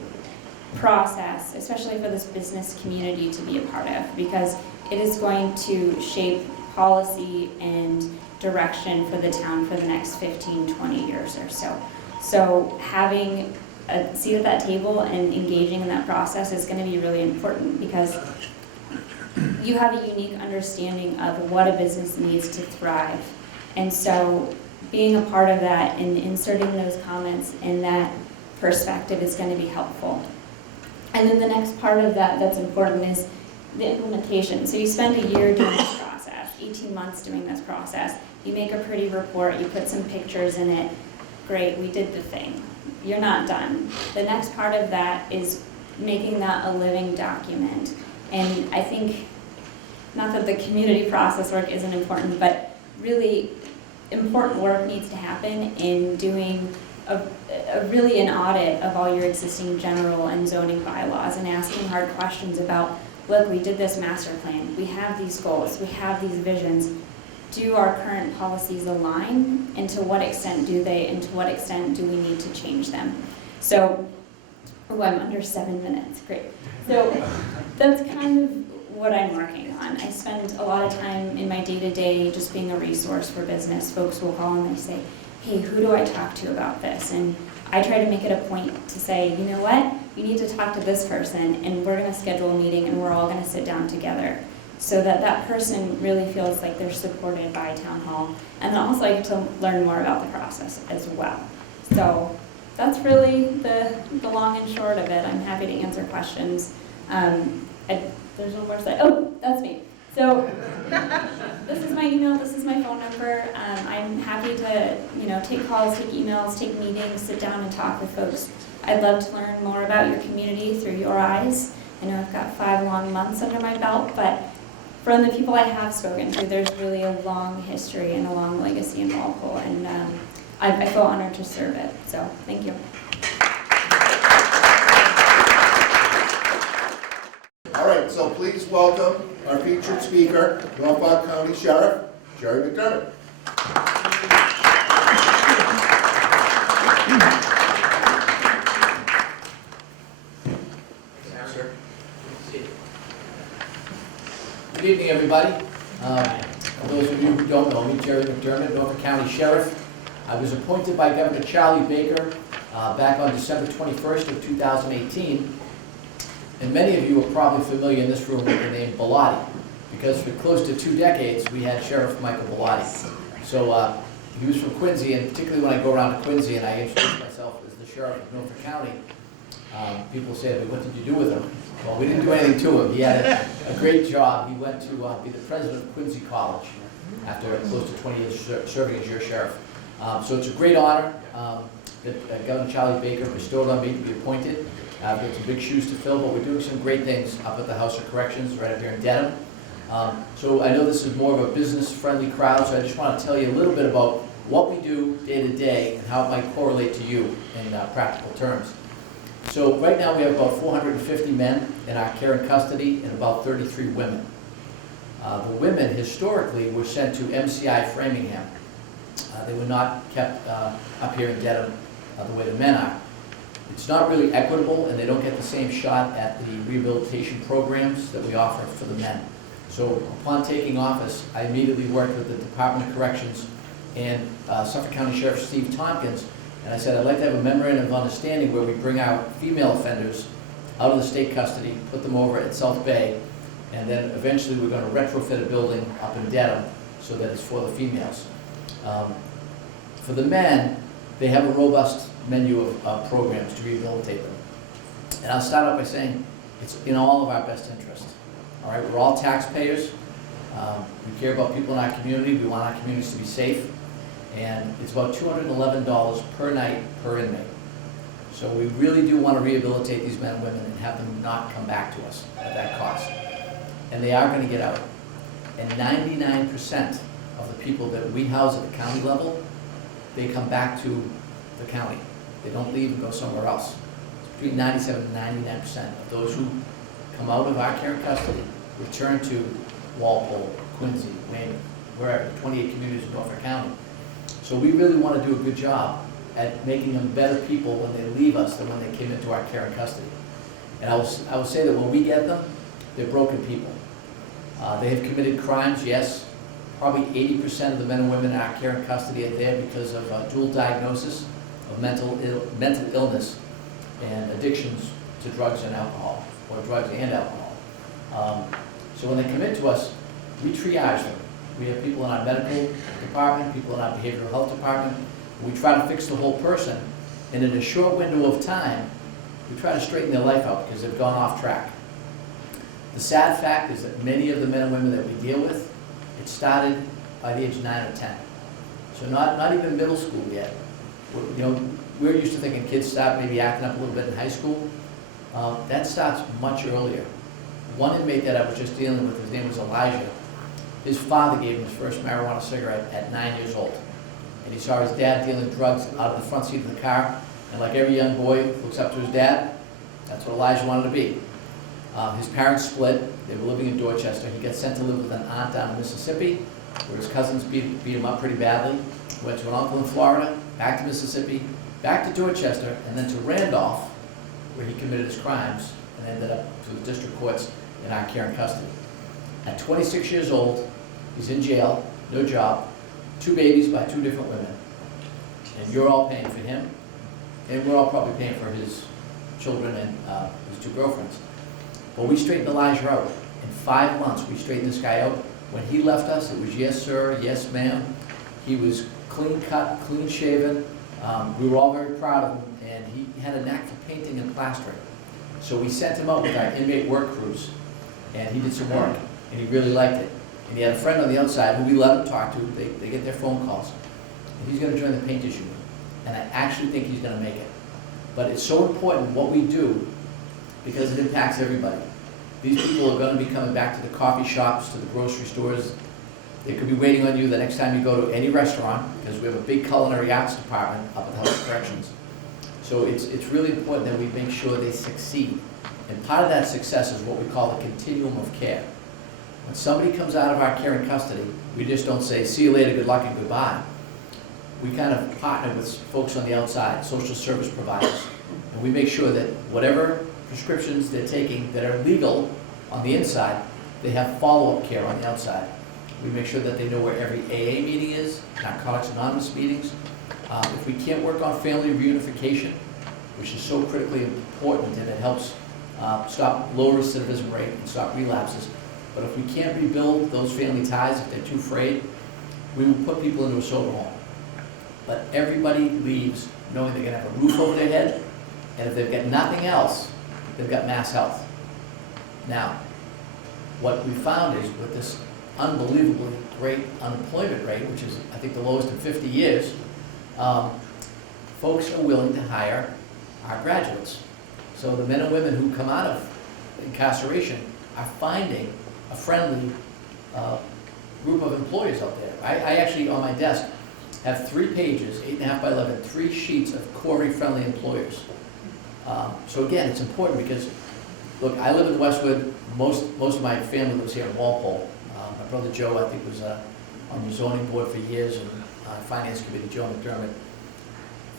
process, especially for this business community to be a part of, because it is going to shape policy and direction for the town for the next 15, 20 years or so. So having a seat at that table and engaging in that process is going to be really important, because you have a unique understanding of what a business needs to thrive. And so being a part of that and inserting those comments and that perspective is going to be helpful. And then the next part of that that's important is the implementation. So you spend a year doing this process, 18 months doing this process. You make a pretty report, you put some pictures in it. Great, we did the thing. You're not done. The next part of that is making that a living document. And I think, not that the community process work isn't important, but really important work needs to happen in doing really an audit of all your existing general and zoning bylaws and asking hard questions about, look, we did this master plan, we have these goals, we have these visions. Do our current policies align, and to what extent do they, and to what extent do we need to change them? So, I'm under 7 minutes, great. So that's kind of what I'm working on. I spend a lot of time in my day-to-day just being a resource for business. Folks will call and they say, hey, who do I talk to about this? And I try to make it a point to say, you know what, you need to talk to this person, and we're going to schedule a meeting and we're all going to sit down together, so that that person really feels like they're supported by town hall. And then also I get to learn more about the process as well. So that's really the long and short of it. I'm happy to answer questions. There's one more slide. Oh, that's me. So this is my email, this is my phone number. I'm happy to take calls, take emails, take meetings, sit down and talk with folks. I'd love to learn more about your community through your eyes. I know I've got 5 long months under my belt, but from the people I have spoken to, there's really a long history and a long legacy in Walpole, and I feel honored to serve it. So thank you. All right, so please welcome our featured speaker, Walpole County Sheriff, Jerry McDermott. everybody. For those of you who don't know me, Jerry McDermott, Norfolk County Sheriff. I was appointed by Governor Charlie Baker back on December 21st of 2018. And many of you are probably familiar in this room with the name Bellotti, because for close to 2 decades, we had Sheriff Michael Bellotti. So he was from Quincy, and particularly when I go around to Quincy and I introduce myself as the Sheriff of Norfolk County, people say to me, what did you do with him? Well, we didn't do anything to him. He had a great job. He went to be the president of Quincy College after close to 20 years serving as your sheriff. So it's a great honor that Governor Charlie Baker bestowed on me to be appointed. I've got some big shoes to fill, but we're doing some great things up at the House of Corrections right up here in Dedham. So I know this is more of a business-friendly crowd, so I just want to tell you a little bit about what we do day to day and how it might correlate to you in practical terms. So right now we have about 450 men in our care and custody and about 33 women. The women historically were sent to MCI Framingham. They were not kept up here in Dedham the way the men are. It's not really equitable, and they don't get the same shot at the rehabilitation programs that we offer for the men. So upon taking office, I immediately worked with the Department of Corrections and Suffolk County Sheriff Steve Tompkins, and I said I'd like to have a memorandum of understanding where we bring our female offenders out of the state custody, put them over at South Bay, and then eventually we're going to retrofit a building up in Dedham so that it's for the females. For the men, they have a robust menu of programs to rehabilitate them. And I'll start out by saying it's in all of our best interest. All right, we're all taxpayers. We care about people in our community. We want our communities to be safe. And it's about $211 per night per inmate. So we really do want to rehabilitate these men and women and have them not come back to us at that cost. And they are going to get out. And 99% of the people that we house at the county level, they come back to the county. They don't leave and go somewhere else. It's between 97 and 99% of those who come out of our care and custody return to Walpole, Quincy, Weymouth, wherever, 28 communities in Norfolk County. So we really want to do a good job at making them better people when they leave us than when they came into our care and custody. And I will say that when we get them, they're broken people. They have committed crimes, yes. Probably 80% of the men and women in our care and custody are there because of dual diagnosis of mental illness and addictions to drugs and alcohol, or drugs and alcohol. So when they come into us, we triage them. We have people in our medical department, people in our behavioral health department. We try to fix the whole person, and in a short window of time, we try to straighten their life out because they've gone off track. The sad fact is that many of the men and women that we deal with, it started by the age of 9 or 10. So not even middle school yet. We're used to thinking kids start maybe acting up a little bit in high school. That starts much earlier. One inmate that I was just dealing with, his name was Elijah. His father gave him his first marijuana cigarette at 9 years old. And he saw his dad dealing drugs out of the front seat of the car. And like every young boy looks up to his dad, that's what Elijah wanted to be. His parents split. They were living in Dorchester. He got sent to live with an aunt down in Mississippi, where his cousins beat him up pretty badly. Went to an uncle in Florida, back to Mississippi, back to Dorchester, and then to Randolph, where he committed his crimes, and ended up to the district courts in our care and custody. At 26 years old, he's in jail, no job, 2 babies by 2 different women. And you're all paying for him, and we're all probably paying for his children and his 2 girlfriends. But we straightened Elijah out. In 5 months, we straightened this guy out. When he left us, it was yes, sir, yes, ma'am. He was clean cut, clean shaven. We were all very proud of him, and he had a knack for painting and plastering. So we sent him out with our inmate work crews, and he did some work, and he really liked it. And he had a friend on the outside who we let him talk to. They get their phone calls. And he's going to join the paint issue. And I actually think he's going to make it. But it's so important what we do because it impacts everybody. These people are going to be coming back to the coffee shops, to the grocery stores. They could be waiting on you the next time you go to any restaurant, because we have a big culinary arts department up at the House of Corrections. So it's really important that we make sure they succeed. And part of that success is what we call the continuum of care. When somebody comes out of our care and custody, we just don't say, see you later, good luck, and goodbye. We kind of partner with folks on the outside, social service providers, and we make sure that whatever prescriptions they're taking that are legal on the inside, They have follow-up care on the outside. We make sure that they know where every AA meeting is, Narcotics Anonymous meetings. If we can't work on family reunification, which is so critically important, and it helps stop low recidivism rate and stop relapses, but if we can't rebuild those family ties, if they're too frayed, we will put people into a sober home. But everybody leaves knowing they're gonna have a roof over their head, and if they've got nothing else, they've got mass health. Now, what we found is with this unbelievably great unemployment rate, which is, I think, the lowest in 50 years, folks are willing to hire our graduates. So the men and women who come out of incarceration are finding a friendly group of employers out there. I actually, on my desk, have 3 pages, 8.5 by 11, 3 sheets of Corey-friendly employers. So again, it's important because, look, I live in Westwood. Most of my family lives here in Walpole. My brother Joe, I think, was on the zoning board for years, and finance committee, Joe McDermott.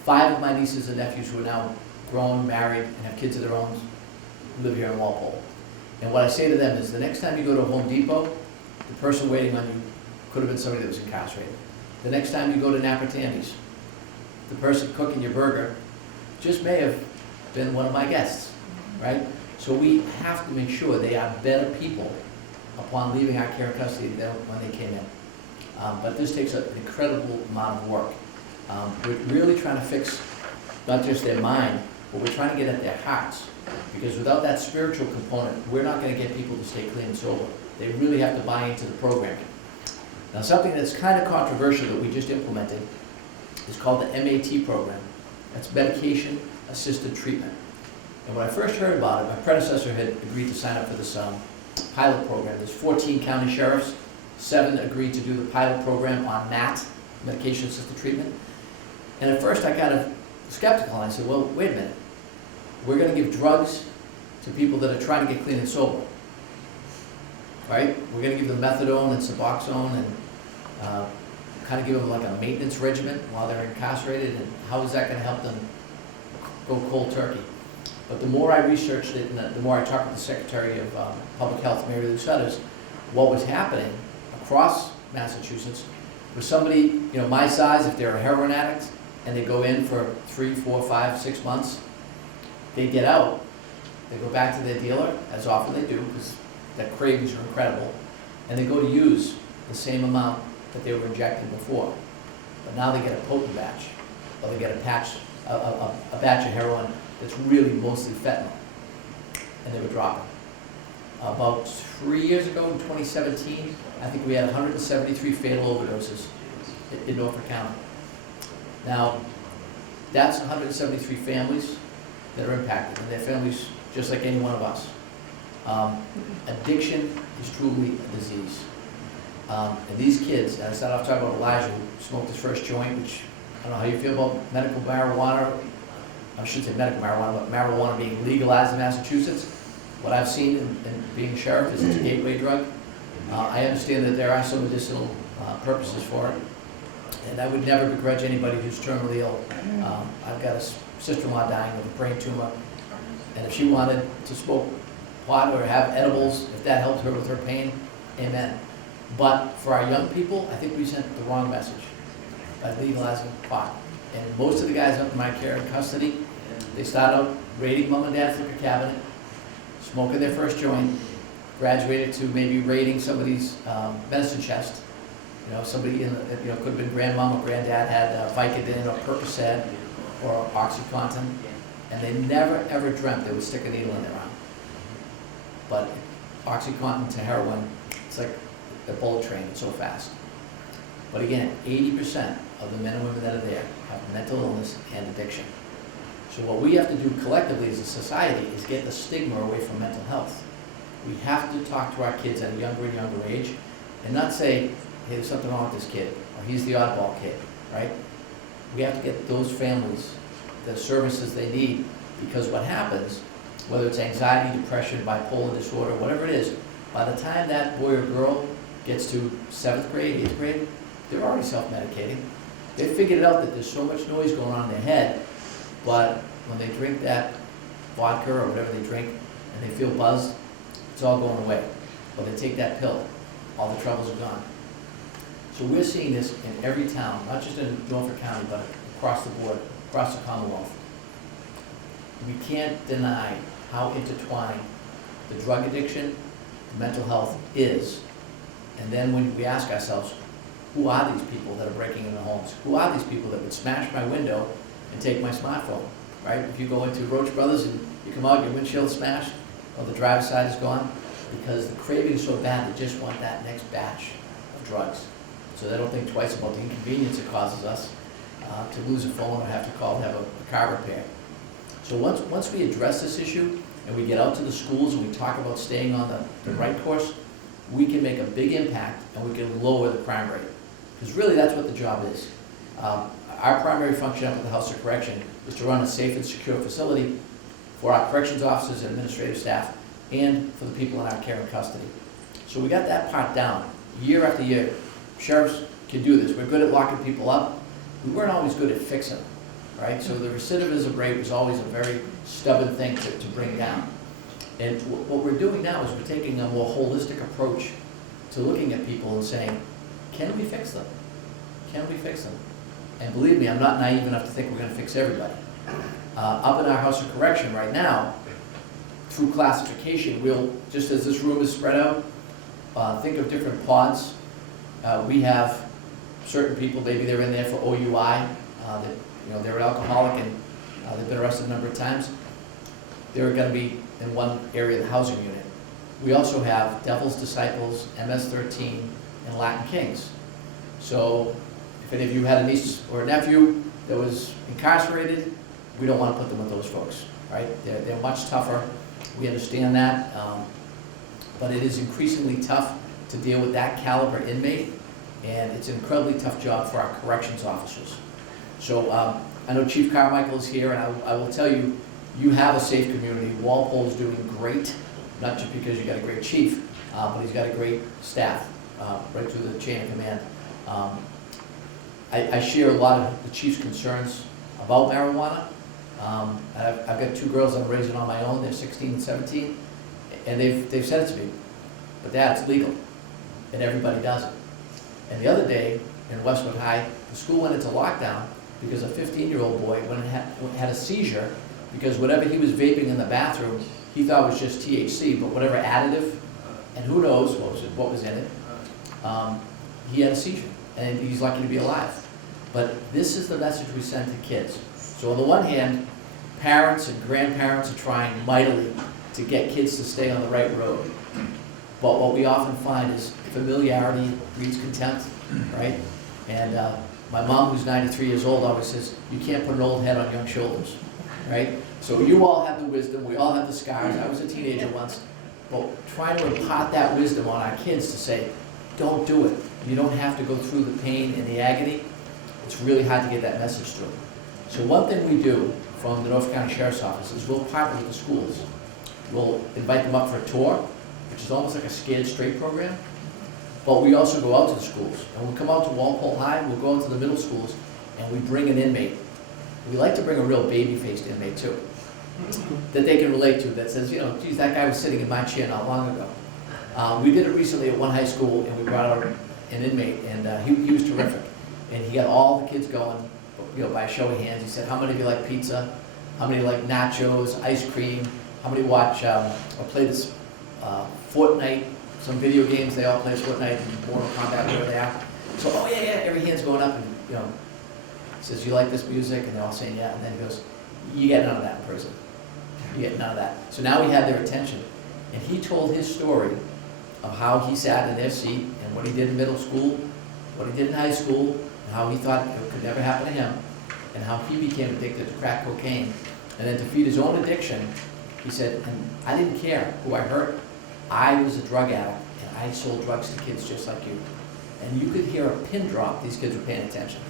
5 of my nieces and nephews who are now grown, married, and have kids of their own live here in Walpole. And what I say to them is, the next time you go to Home Depot, the person waiting on you could have been somebody that was incarcerated. The next time you go to Nappertandy's, the person cooking your burger just may have been one of my guests, right? So we have to make sure they are better people upon leaving our care and custody than when they came in. But this takes an incredible amount of work. We're really trying to fix not just their mind, but we're trying to get at their hearts. Because without that spiritual component, we're not going to get people to stay clean and sober. They really have to buy into the programming. Now, something that's kind of controversial that we just implemented is called the MAT program. That's medication assisted treatment. And when I first heard about it, my predecessor had agreed to sign up for this pilot program. There's 14 county sheriffs, 7 agreed to do the pilot program on MAT, medication assisted treatment. And at first I kind of skeptical, and I said, well, wait a minute. We're going to give drugs to people that are trying to get clean and sober, right? We're going to give them methadone and Suboxone and kind of give them like a maintenance regimen while they're incarcerated, and how is that going to help them go cold turkey? But the more I researched it, and the more I talked with the Secretary of Public Health, Mary Lou Sutters, what was happening across Massachusetts was somebody, my size, if they're a heroin addict, and they go in for 3, 4, 5, 6 months, they get out, they go back to their dealer, as often they do, because their cravings are incredible, and they go to use the same amount that they were injecting before. But now they get a potent batch, or they get a batch of heroin that's really mostly fentanyl, and they were dropping. About 3 years ago, in 2017, I think we had 173 fatal overdoses in Norfolk County. Now, that's 173 families that are impacted, and their families just like any one of us. Addiction is truly a disease. And these kids, and I started off talking about Elijah, who smoked his first joint, which I don't know how you feel about medical marijuana. I shouldn't say medical marijuana, but marijuana being legalized in Massachusetts. What I've seen in being a sheriff is it's a gateway drug. I understand that there are some medicinal purposes for it, and I would never begrudge anybody who's terminally ill. I've got a sister-in-law dying of a brain tumor, and if she wanted to smoke pot or have edibles, if that helped her with her pain, amen. But for our young people, I think we sent the wrong message by legalizing pot. And most of the guys up in my care and custody, they start out raiding mom and dad's liquor cabinet, smoking their first joint, graduated to maybe raiding somebody's medicine chest. Somebody in the, could have been grandmom or granddad had Vicodin or Percocet or OxyContin, and they never ever dreamt they would stick a needle in their arm. But OxyContin to heroin, it's like a bullet train, it's so fast. But again, 80% of the men and women that are there have mental illness and addiction. So what we have to do collectively as a society is get the stigma away from mental health. We have to talk to our kids at a younger and younger age and not say, hey, there's something wrong with this kid, or he's the oddball kid, right? We have to get those families the services they need, because what happens, whether it's anxiety, depression, bipolar disorder, whatever it is, by the time that boy or girl gets to 7th grade, 8th grade, they're already self-medicating. They figured it out that there's so much noise going on in their head, but when they drink that vodka or whatever they drink and they feel buzzed, it's all going away. or they take that pill, all the troubles are gone. So we're seeing this in every town, not just in Norfolk County, but across the board, across the Commonwealth. We can't deny how intertwined the drug addiction, mental health is. And then when we ask ourselves, who are these people that are breaking into homes? Who are these people that would smash my window and take my smartphone, right? If you go into Roach Brothers and you come out, your windshield's smashed, or the driver's side is gone, because the craving is so bad, they just want that next batch of drugs. So they don't think twice about the inconvenience it causes us to lose a phone or have to call to have a car repaired. So once we address this issue and we get out to the schools and we talk about staying on the right course, we can make a big impact and we can lower the crime rate. Because really that's what the job is. Our primary function up at the House of Correction is to run a safe and secure facility for our corrections officers and administrative staff and for the people in our care and custody. So we got that part down. Year after year, sheriffs can do this. We're good at locking people up. We weren't always good at fixing them, right? So the recidivism rate was always a very stubborn thing to bring down. And what we're doing now is we're taking a more holistic approach to looking at people and saying, can we fix them? Can we fix them? And believe me, I'm not naive enough to think we're going to fix everybody. Up in our House of Correction right now, through classification, we'll, just as this room is spread out, think of different pods. We have certain people, maybe they're in there for OUI, that, they're alcoholic and they've been arrested a number of times. They're going to be in one area of the housing unit. We also have Devil's Disciples, MS-13, and Latin Kings. So if any of you had a niece or a nephew that was incarcerated, we don't want to put them with those folks, right? They're much tougher. We understand that, but it is increasingly tough to deal with that caliber inmate, and it's an incredibly tough job for our corrections officers. So I know Chief Carmichael is here, and I will tell you, you have a safe community. Walpole is doing great, not just because you got a great chief, but he's got a great staff right through the chain of command. I share a lot of the chief's concerns about marijuana. I've got two girls I'm raising on my own. They're 16 and 17, and they've said it to me, but Dad, it's legal, and everybody does it. And the other day in Westwood High, the school went into lockdown because a 15-year-old boy had a seizure because whatever he was vaping in the bathroom, he thought was just THC, but whatever additive, and who knows what was in it, he had a seizure, and he's lucky to be alive. But this is the message we send to kids. So on the one hand, parents and grandparents are trying mightily to get kids to stay on the right road. But what we often find is familiarity breeds contempt, right? And my mom, who's 93 years old, always says, you can't put an old head on young shoulders, right? So you all have the wisdom, we all have the scars. I was a teenager once, but trying to impart that wisdom on our kids to say, don't do it. You don't have to go through the pain and the agony. It's really hard to get that message through. So one thing we do from the Norfolk County Sheriff's Office is we'll partner with the schools. We'll invite them up for a tour, which is almost like a Scared Straight program. But we also go out to the schools. And we'll come out to Walpole High, we'll go out to the middle schools, and we bring an inmate. We like to bring a real baby-faced inmate too, that they can relate to, that says, geez, that guy was sitting in my chair not long ago. We did it recently at one high school, and we brought out an inmate, and he was terrific. And he got all the kids going, by a show of hands. He said, how many of you like pizza? How many like nachos, ice cream? How many watch or play this Fortnite, some video games? They all play Fortnite and Mortal Kombat, wherever they are. So, oh yeah, every hand's going up, and he says, you like this music? And they're all saying yeah. And then he goes, you get none of that in prison. You get none of that. So now we had their attention. And he told his story of how he sat in their seat and what he did in middle school, what he did in high school, and how he thought it could never happen to him, and how he became addicted to crack cocaine. And then to feed his own addiction, he said, and I didn't care who I hurt. I was a drug addict, and I sold drugs to kids just like you. And you could hear a pin drop. These kids were paying attention.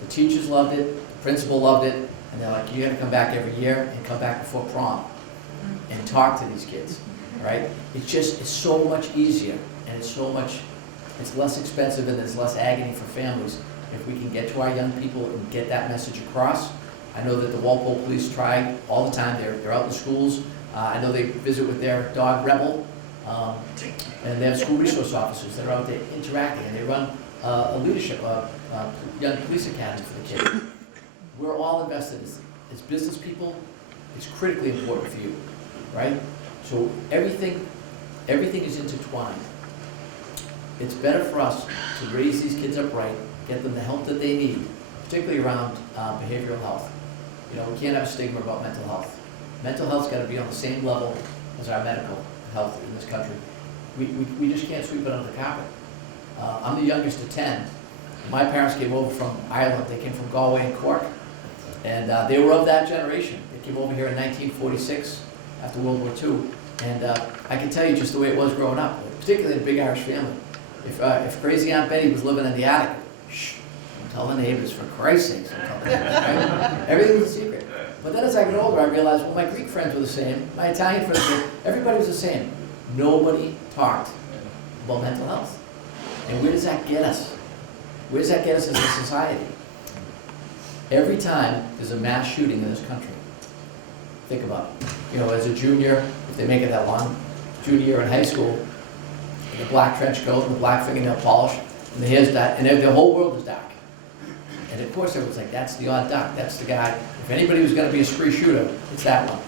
The teachers loved it, the principal loved it, and they're like, you gotta come back every year and come back before prom and talk to these kids, right? It's so much easier, and it's less expensive, and there's less agony for families if we can get to our young people and get that message across. I know that the Walpole police try all the time. They're out in the schools. I know they visit with their dog Rebel, And they have school resource officers that are out there interacting, and they run a leadership, young police academy for the kids. We're all invested as business people. It's critically important for you, right? So everything is intertwined. It's better for us to raise these kids up right, get them the help that they need, particularly around behavioral health. You know, we can't have a stigma about mental health. Mental health's got to be on the same level as our medical health in this country. We just can't sweep it under the carpet. I'm the youngest of 10. My parents came over from Ireland. They came from Galway and Cork. And they were of that generation. They came over here in 1946 after World War II. And I can tell you just the way it was growing up, particularly in a big Irish family. If crazy Aunt Betty was living in the attic, shh, don't tell the neighbors, for Christ's sake, don't tell the neighbors, right? Everything was a secret. But then as I got older, I realized, well, my Greek friends were the same, my Italian friends were, everybody was the same. Nobody talked about mental health. And where does that get us? Where does that get us as a society? Every time there's a mass shooting in this country, think about it. You know, as a junior, if they make it that long, junior year in high school, the black trench coat and the black fingernail polish, and the hair's dark, and the whole world is dark. And of course everyone's like, that's the odd duck, that's the guy. If anybody was gonna be a spree shooter, it's that one.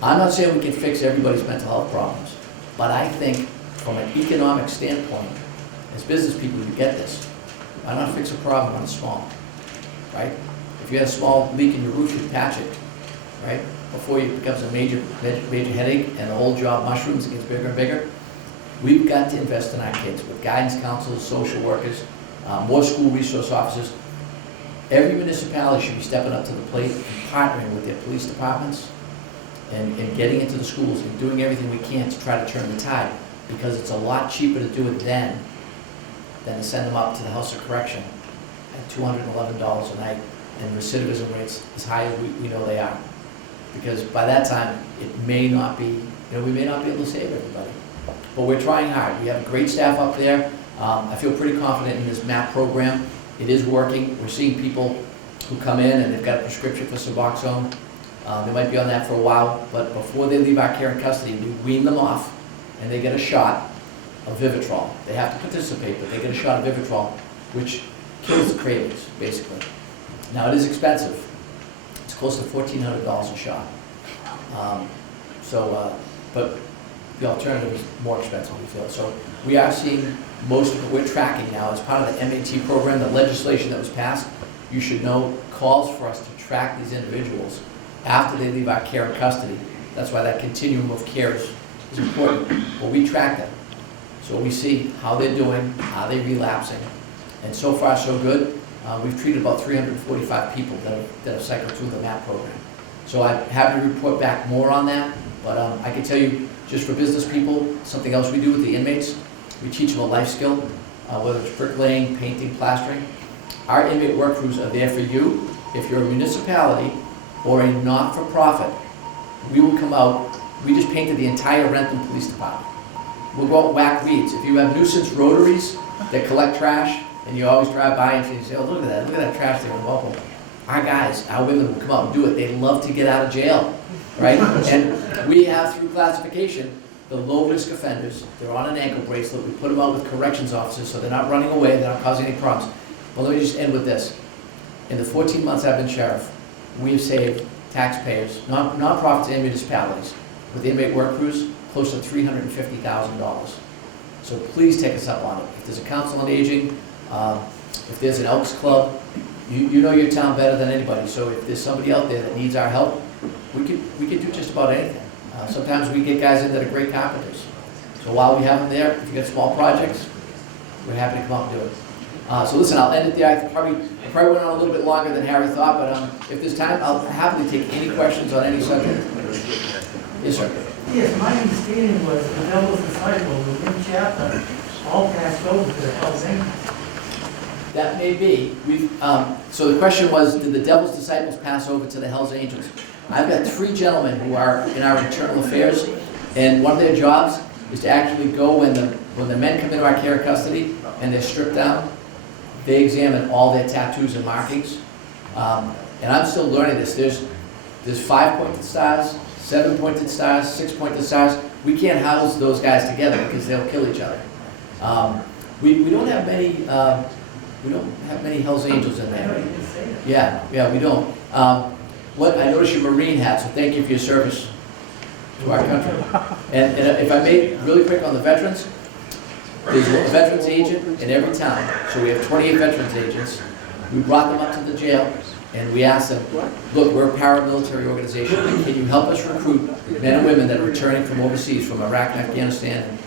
I'm not saying we can fix everybody's mental health problems, but I think from an economic standpoint, as business people, you get this. Why not fix a problem when it's small, right? If you had a small leak in your roof, you patch it, right? Before it becomes a major headache and the whole job mushrooms, it gets bigger and bigger. We've got to invest in our kids with guidance counselors, social workers, more school resource officers. Every municipality should be stepping up to the plate and partnering with their police departments and getting into the schools and doing everything we can to try to turn the tide, because it's a lot cheaper to do it then than to send them up to the House of Correction at $211 a night and recidivism rates as high as we know they are. Because by that time, it may not be, you know, we may not be able to save everybody. But we're trying hard. We have a great staff up there. I feel pretty confident in this MAP program. It is working. We're seeing people who come in and they've got a prescription for Suboxone. They might be on that for a while, but before they leave our care and custody, we wean them off and they get a shot of Vivitrol. They have to participate, but they get a shot of Vivitrol, which kills the cravings, basically. Now, it is expensive. It's close to $1,400 a shot. But the alternative is more expensive, we feel. So we are seeing most of what we're tracking now as part of the MAT program, the legislation that was passed. You should know, calls for us to track these individuals after they leave our care and custody. That's why that continuum of care is important. But we track them. So we see how they're doing, are they relapsing. And so far, so good. We've treated about 345 people that have cycled through the MAP program. So I'm happy to report back more on that. But I can tell you, just for business people, something else we do with the inmates, we teach them a life skill, whether it's bricklaying, painting, plastering. Our inmate work crews are there for you. If you're a municipality or a not-for-profit, we will come out. We just painted the entire Rentham Police Department. We'll go out and whack weeds. If you have nuisance rotaries that collect trash, and you always drive by and you say, oh, look at that trash there in Walpole. Our guys, our women will come out and do it. They love to get out of jail, right? And we have, through classification, the low-risk offenders. They're on an ankle bracelet. We put them out with corrections officers so they're not running away, they're not causing any problems. Well, let me just end with this. In the 14 months I've been sheriff, we've saved taxpayers, nonprofits and municipalities, with the inmate work crews, close to $350,000. So please take us up on it. If there's a council on aging, if there's an Elks Club, you know your town better than anybody. So if there's somebody out there that needs our help, we can do just about anything. Sometimes we get guys in that are great carpenters. So while we have them there, if you got small projects, we're happy to come out and do it. So listen, I'll end it there. I probably went on a little bit longer than Harry thought, but if there's time, I'll happily take any questions on any subject. Yes, sir. Yes, my understanding was the Devil's Disciple, the new chapter, all passed over to the Hell's Angels. That may be. So the question was, did the Devil's Disciples pass over to the Hell's Angels? I've got 3 gentlemen who are in our internal affairs, and one of their jobs is to actually go when the men come into our care and custody and they're stripped down, they examine all their tattoos and markings. And I'm still learning this. There's 5-pointed stars, 7-pointed stars, 6-pointed stars. we can't house those guys together because they'll kill each other. We don't have many, Hells Angels in there. Yeah, we don't. I noticed your Marine hat, so thank you for your service to our country. And if I may, really quick on the veterans, there's a veterans agent in every town, so we have 28 veterans agents. We brought them up to the jail, and we asked them, look, we're a paramilitary organization, can you help us recruit men and women that are returning from overseas, from Iraq and Afghanistan? And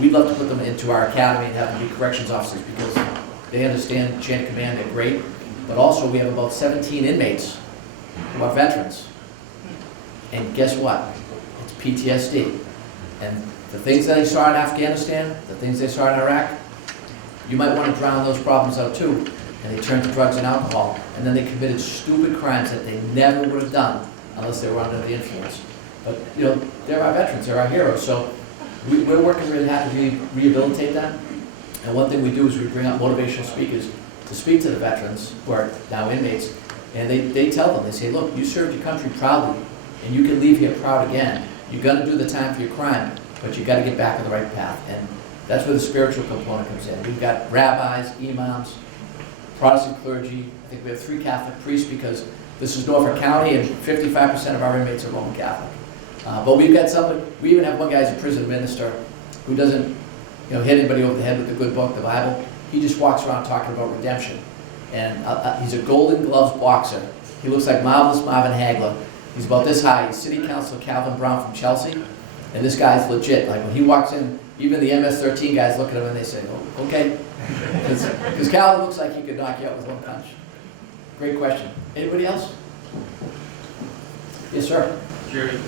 we'd love to put them into our academy and have them be corrections officers because they understand chain of command, they're great. But also, we have about 17 inmates who are veterans. And guess what? It's PTSD. And the things that they saw in Afghanistan, the things they saw in Iraq, you might want to drown those problems out too. And they turned to drugs and alcohol, and then they committed stupid crimes that they never would have done unless they were under the influence. But, you know, they're our veterans, they're our heroes, so we're working really hard to rehabilitate them. And one thing we do is we bring out motivational speakers to speak to the veterans who are now inmates, and they tell them, they say, look, you served your country proudly, and you can leave here proud again. You're going to do the time for your crime, but you've got to get back on the right path. And that's where the spiritual component comes in. We've got rabbis, imams, Protestant clergy. I think we have 3 Catholic priests because this is Norfolk County and 55% of our inmates are Roman Catholic. But we've got we even have one guy who's a prison minister who doesn't hit anybody over the head with the good book, the Bible. He just walks around talking about redemption. And he's a Golden Gloves boxer. He looks like Marvelous Marvin Hagler. He's about this high. He's City Councilor Calvin Brown from Chelsea. And this guy's legit. Like when he walks in, even the MS-13 guys look at him and they say, oh, okay. Because Calvin looks like he could knock you out with one punch. Great question. Anybody else? Yes, sir. Jerry,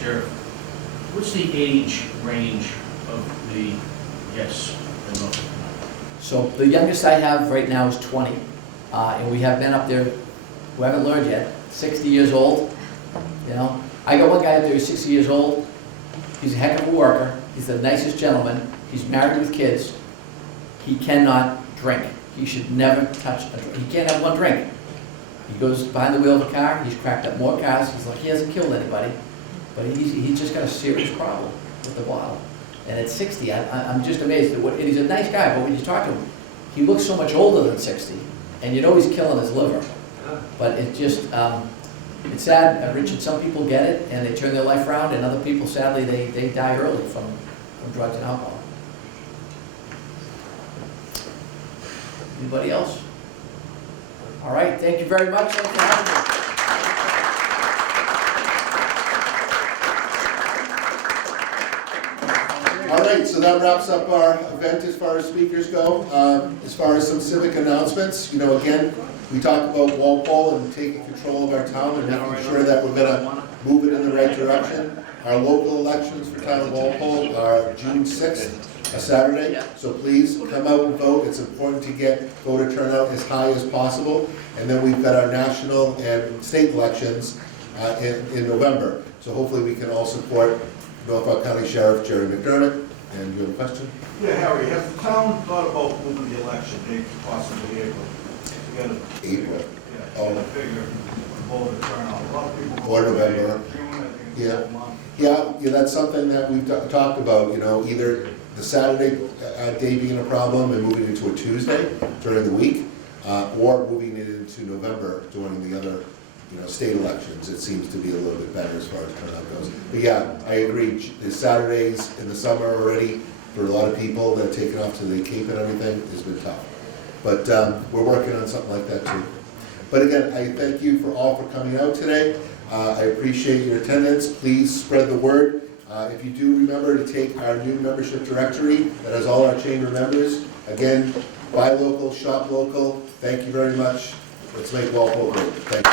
Sheriff, what's the age range of the guests? So the youngest I have right now is 20. And we have men up there who haven't learned yet, 60 years old. I got one guy up there who's 60 years old. He's a heck of a worker. He's the nicest gentleman. He's married with kids. He cannot drink. He should never touch a drink. He can't have one drink. He goes behind the wheel of a car. He's cracked up more cars. He's like, he hasn't killed anybody. But he's just got a serious problem with the bottle. And at 60, I'm just amazed. And he's a nice guy, but when you talk to him, he looks so much older than 60. And you know he's killing his liver. But it just, it's sad, Richard, some people get it and they turn their life around, and other people, sadly, they die early from drugs and alcohol. Anybody else? All right, thank you very much. Thanks for having me. All right, so that wraps up our event as far as speakers go. As far as some civic announcements, again, we talked about Walpole and taking control of our town and making sure that we're going to move it in the right direction. Our local elections for town of Walpole are June 6th, a Saturday, so please come out and vote. It's important to get voter turnout as high as possible. And then we've got our national and state elections in November. So hopefully we can all support Norfolk County Sheriff Jerry McDermott. And you have a question? Yeah, Harry, has the town thought about moving the election date to possibly April? April. Yeah, to get a figure of voter turnout. A lot of people. Or November. June, I think it's Yeah. a month. Yeah, that's something that we've talked about, either the Saturday day being a problem and moving it to a Tuesday during the week, or moving it into November during the other, state elections. It seems to be a little bit better as far as turnout goes. But yeah, I agree. The Saturdays in the summer already, for a lot of people that are taking off to the Cape and everything, has been tough. But we're working on something like that too. But again, I thank you all for coming out today. I appreciate your attendance. Please spread the word. If you do remember to take our new membership directory that has all our chamber members. Again, buy local, shop local. Thank you very much. Let's make Walpole great. Thank you.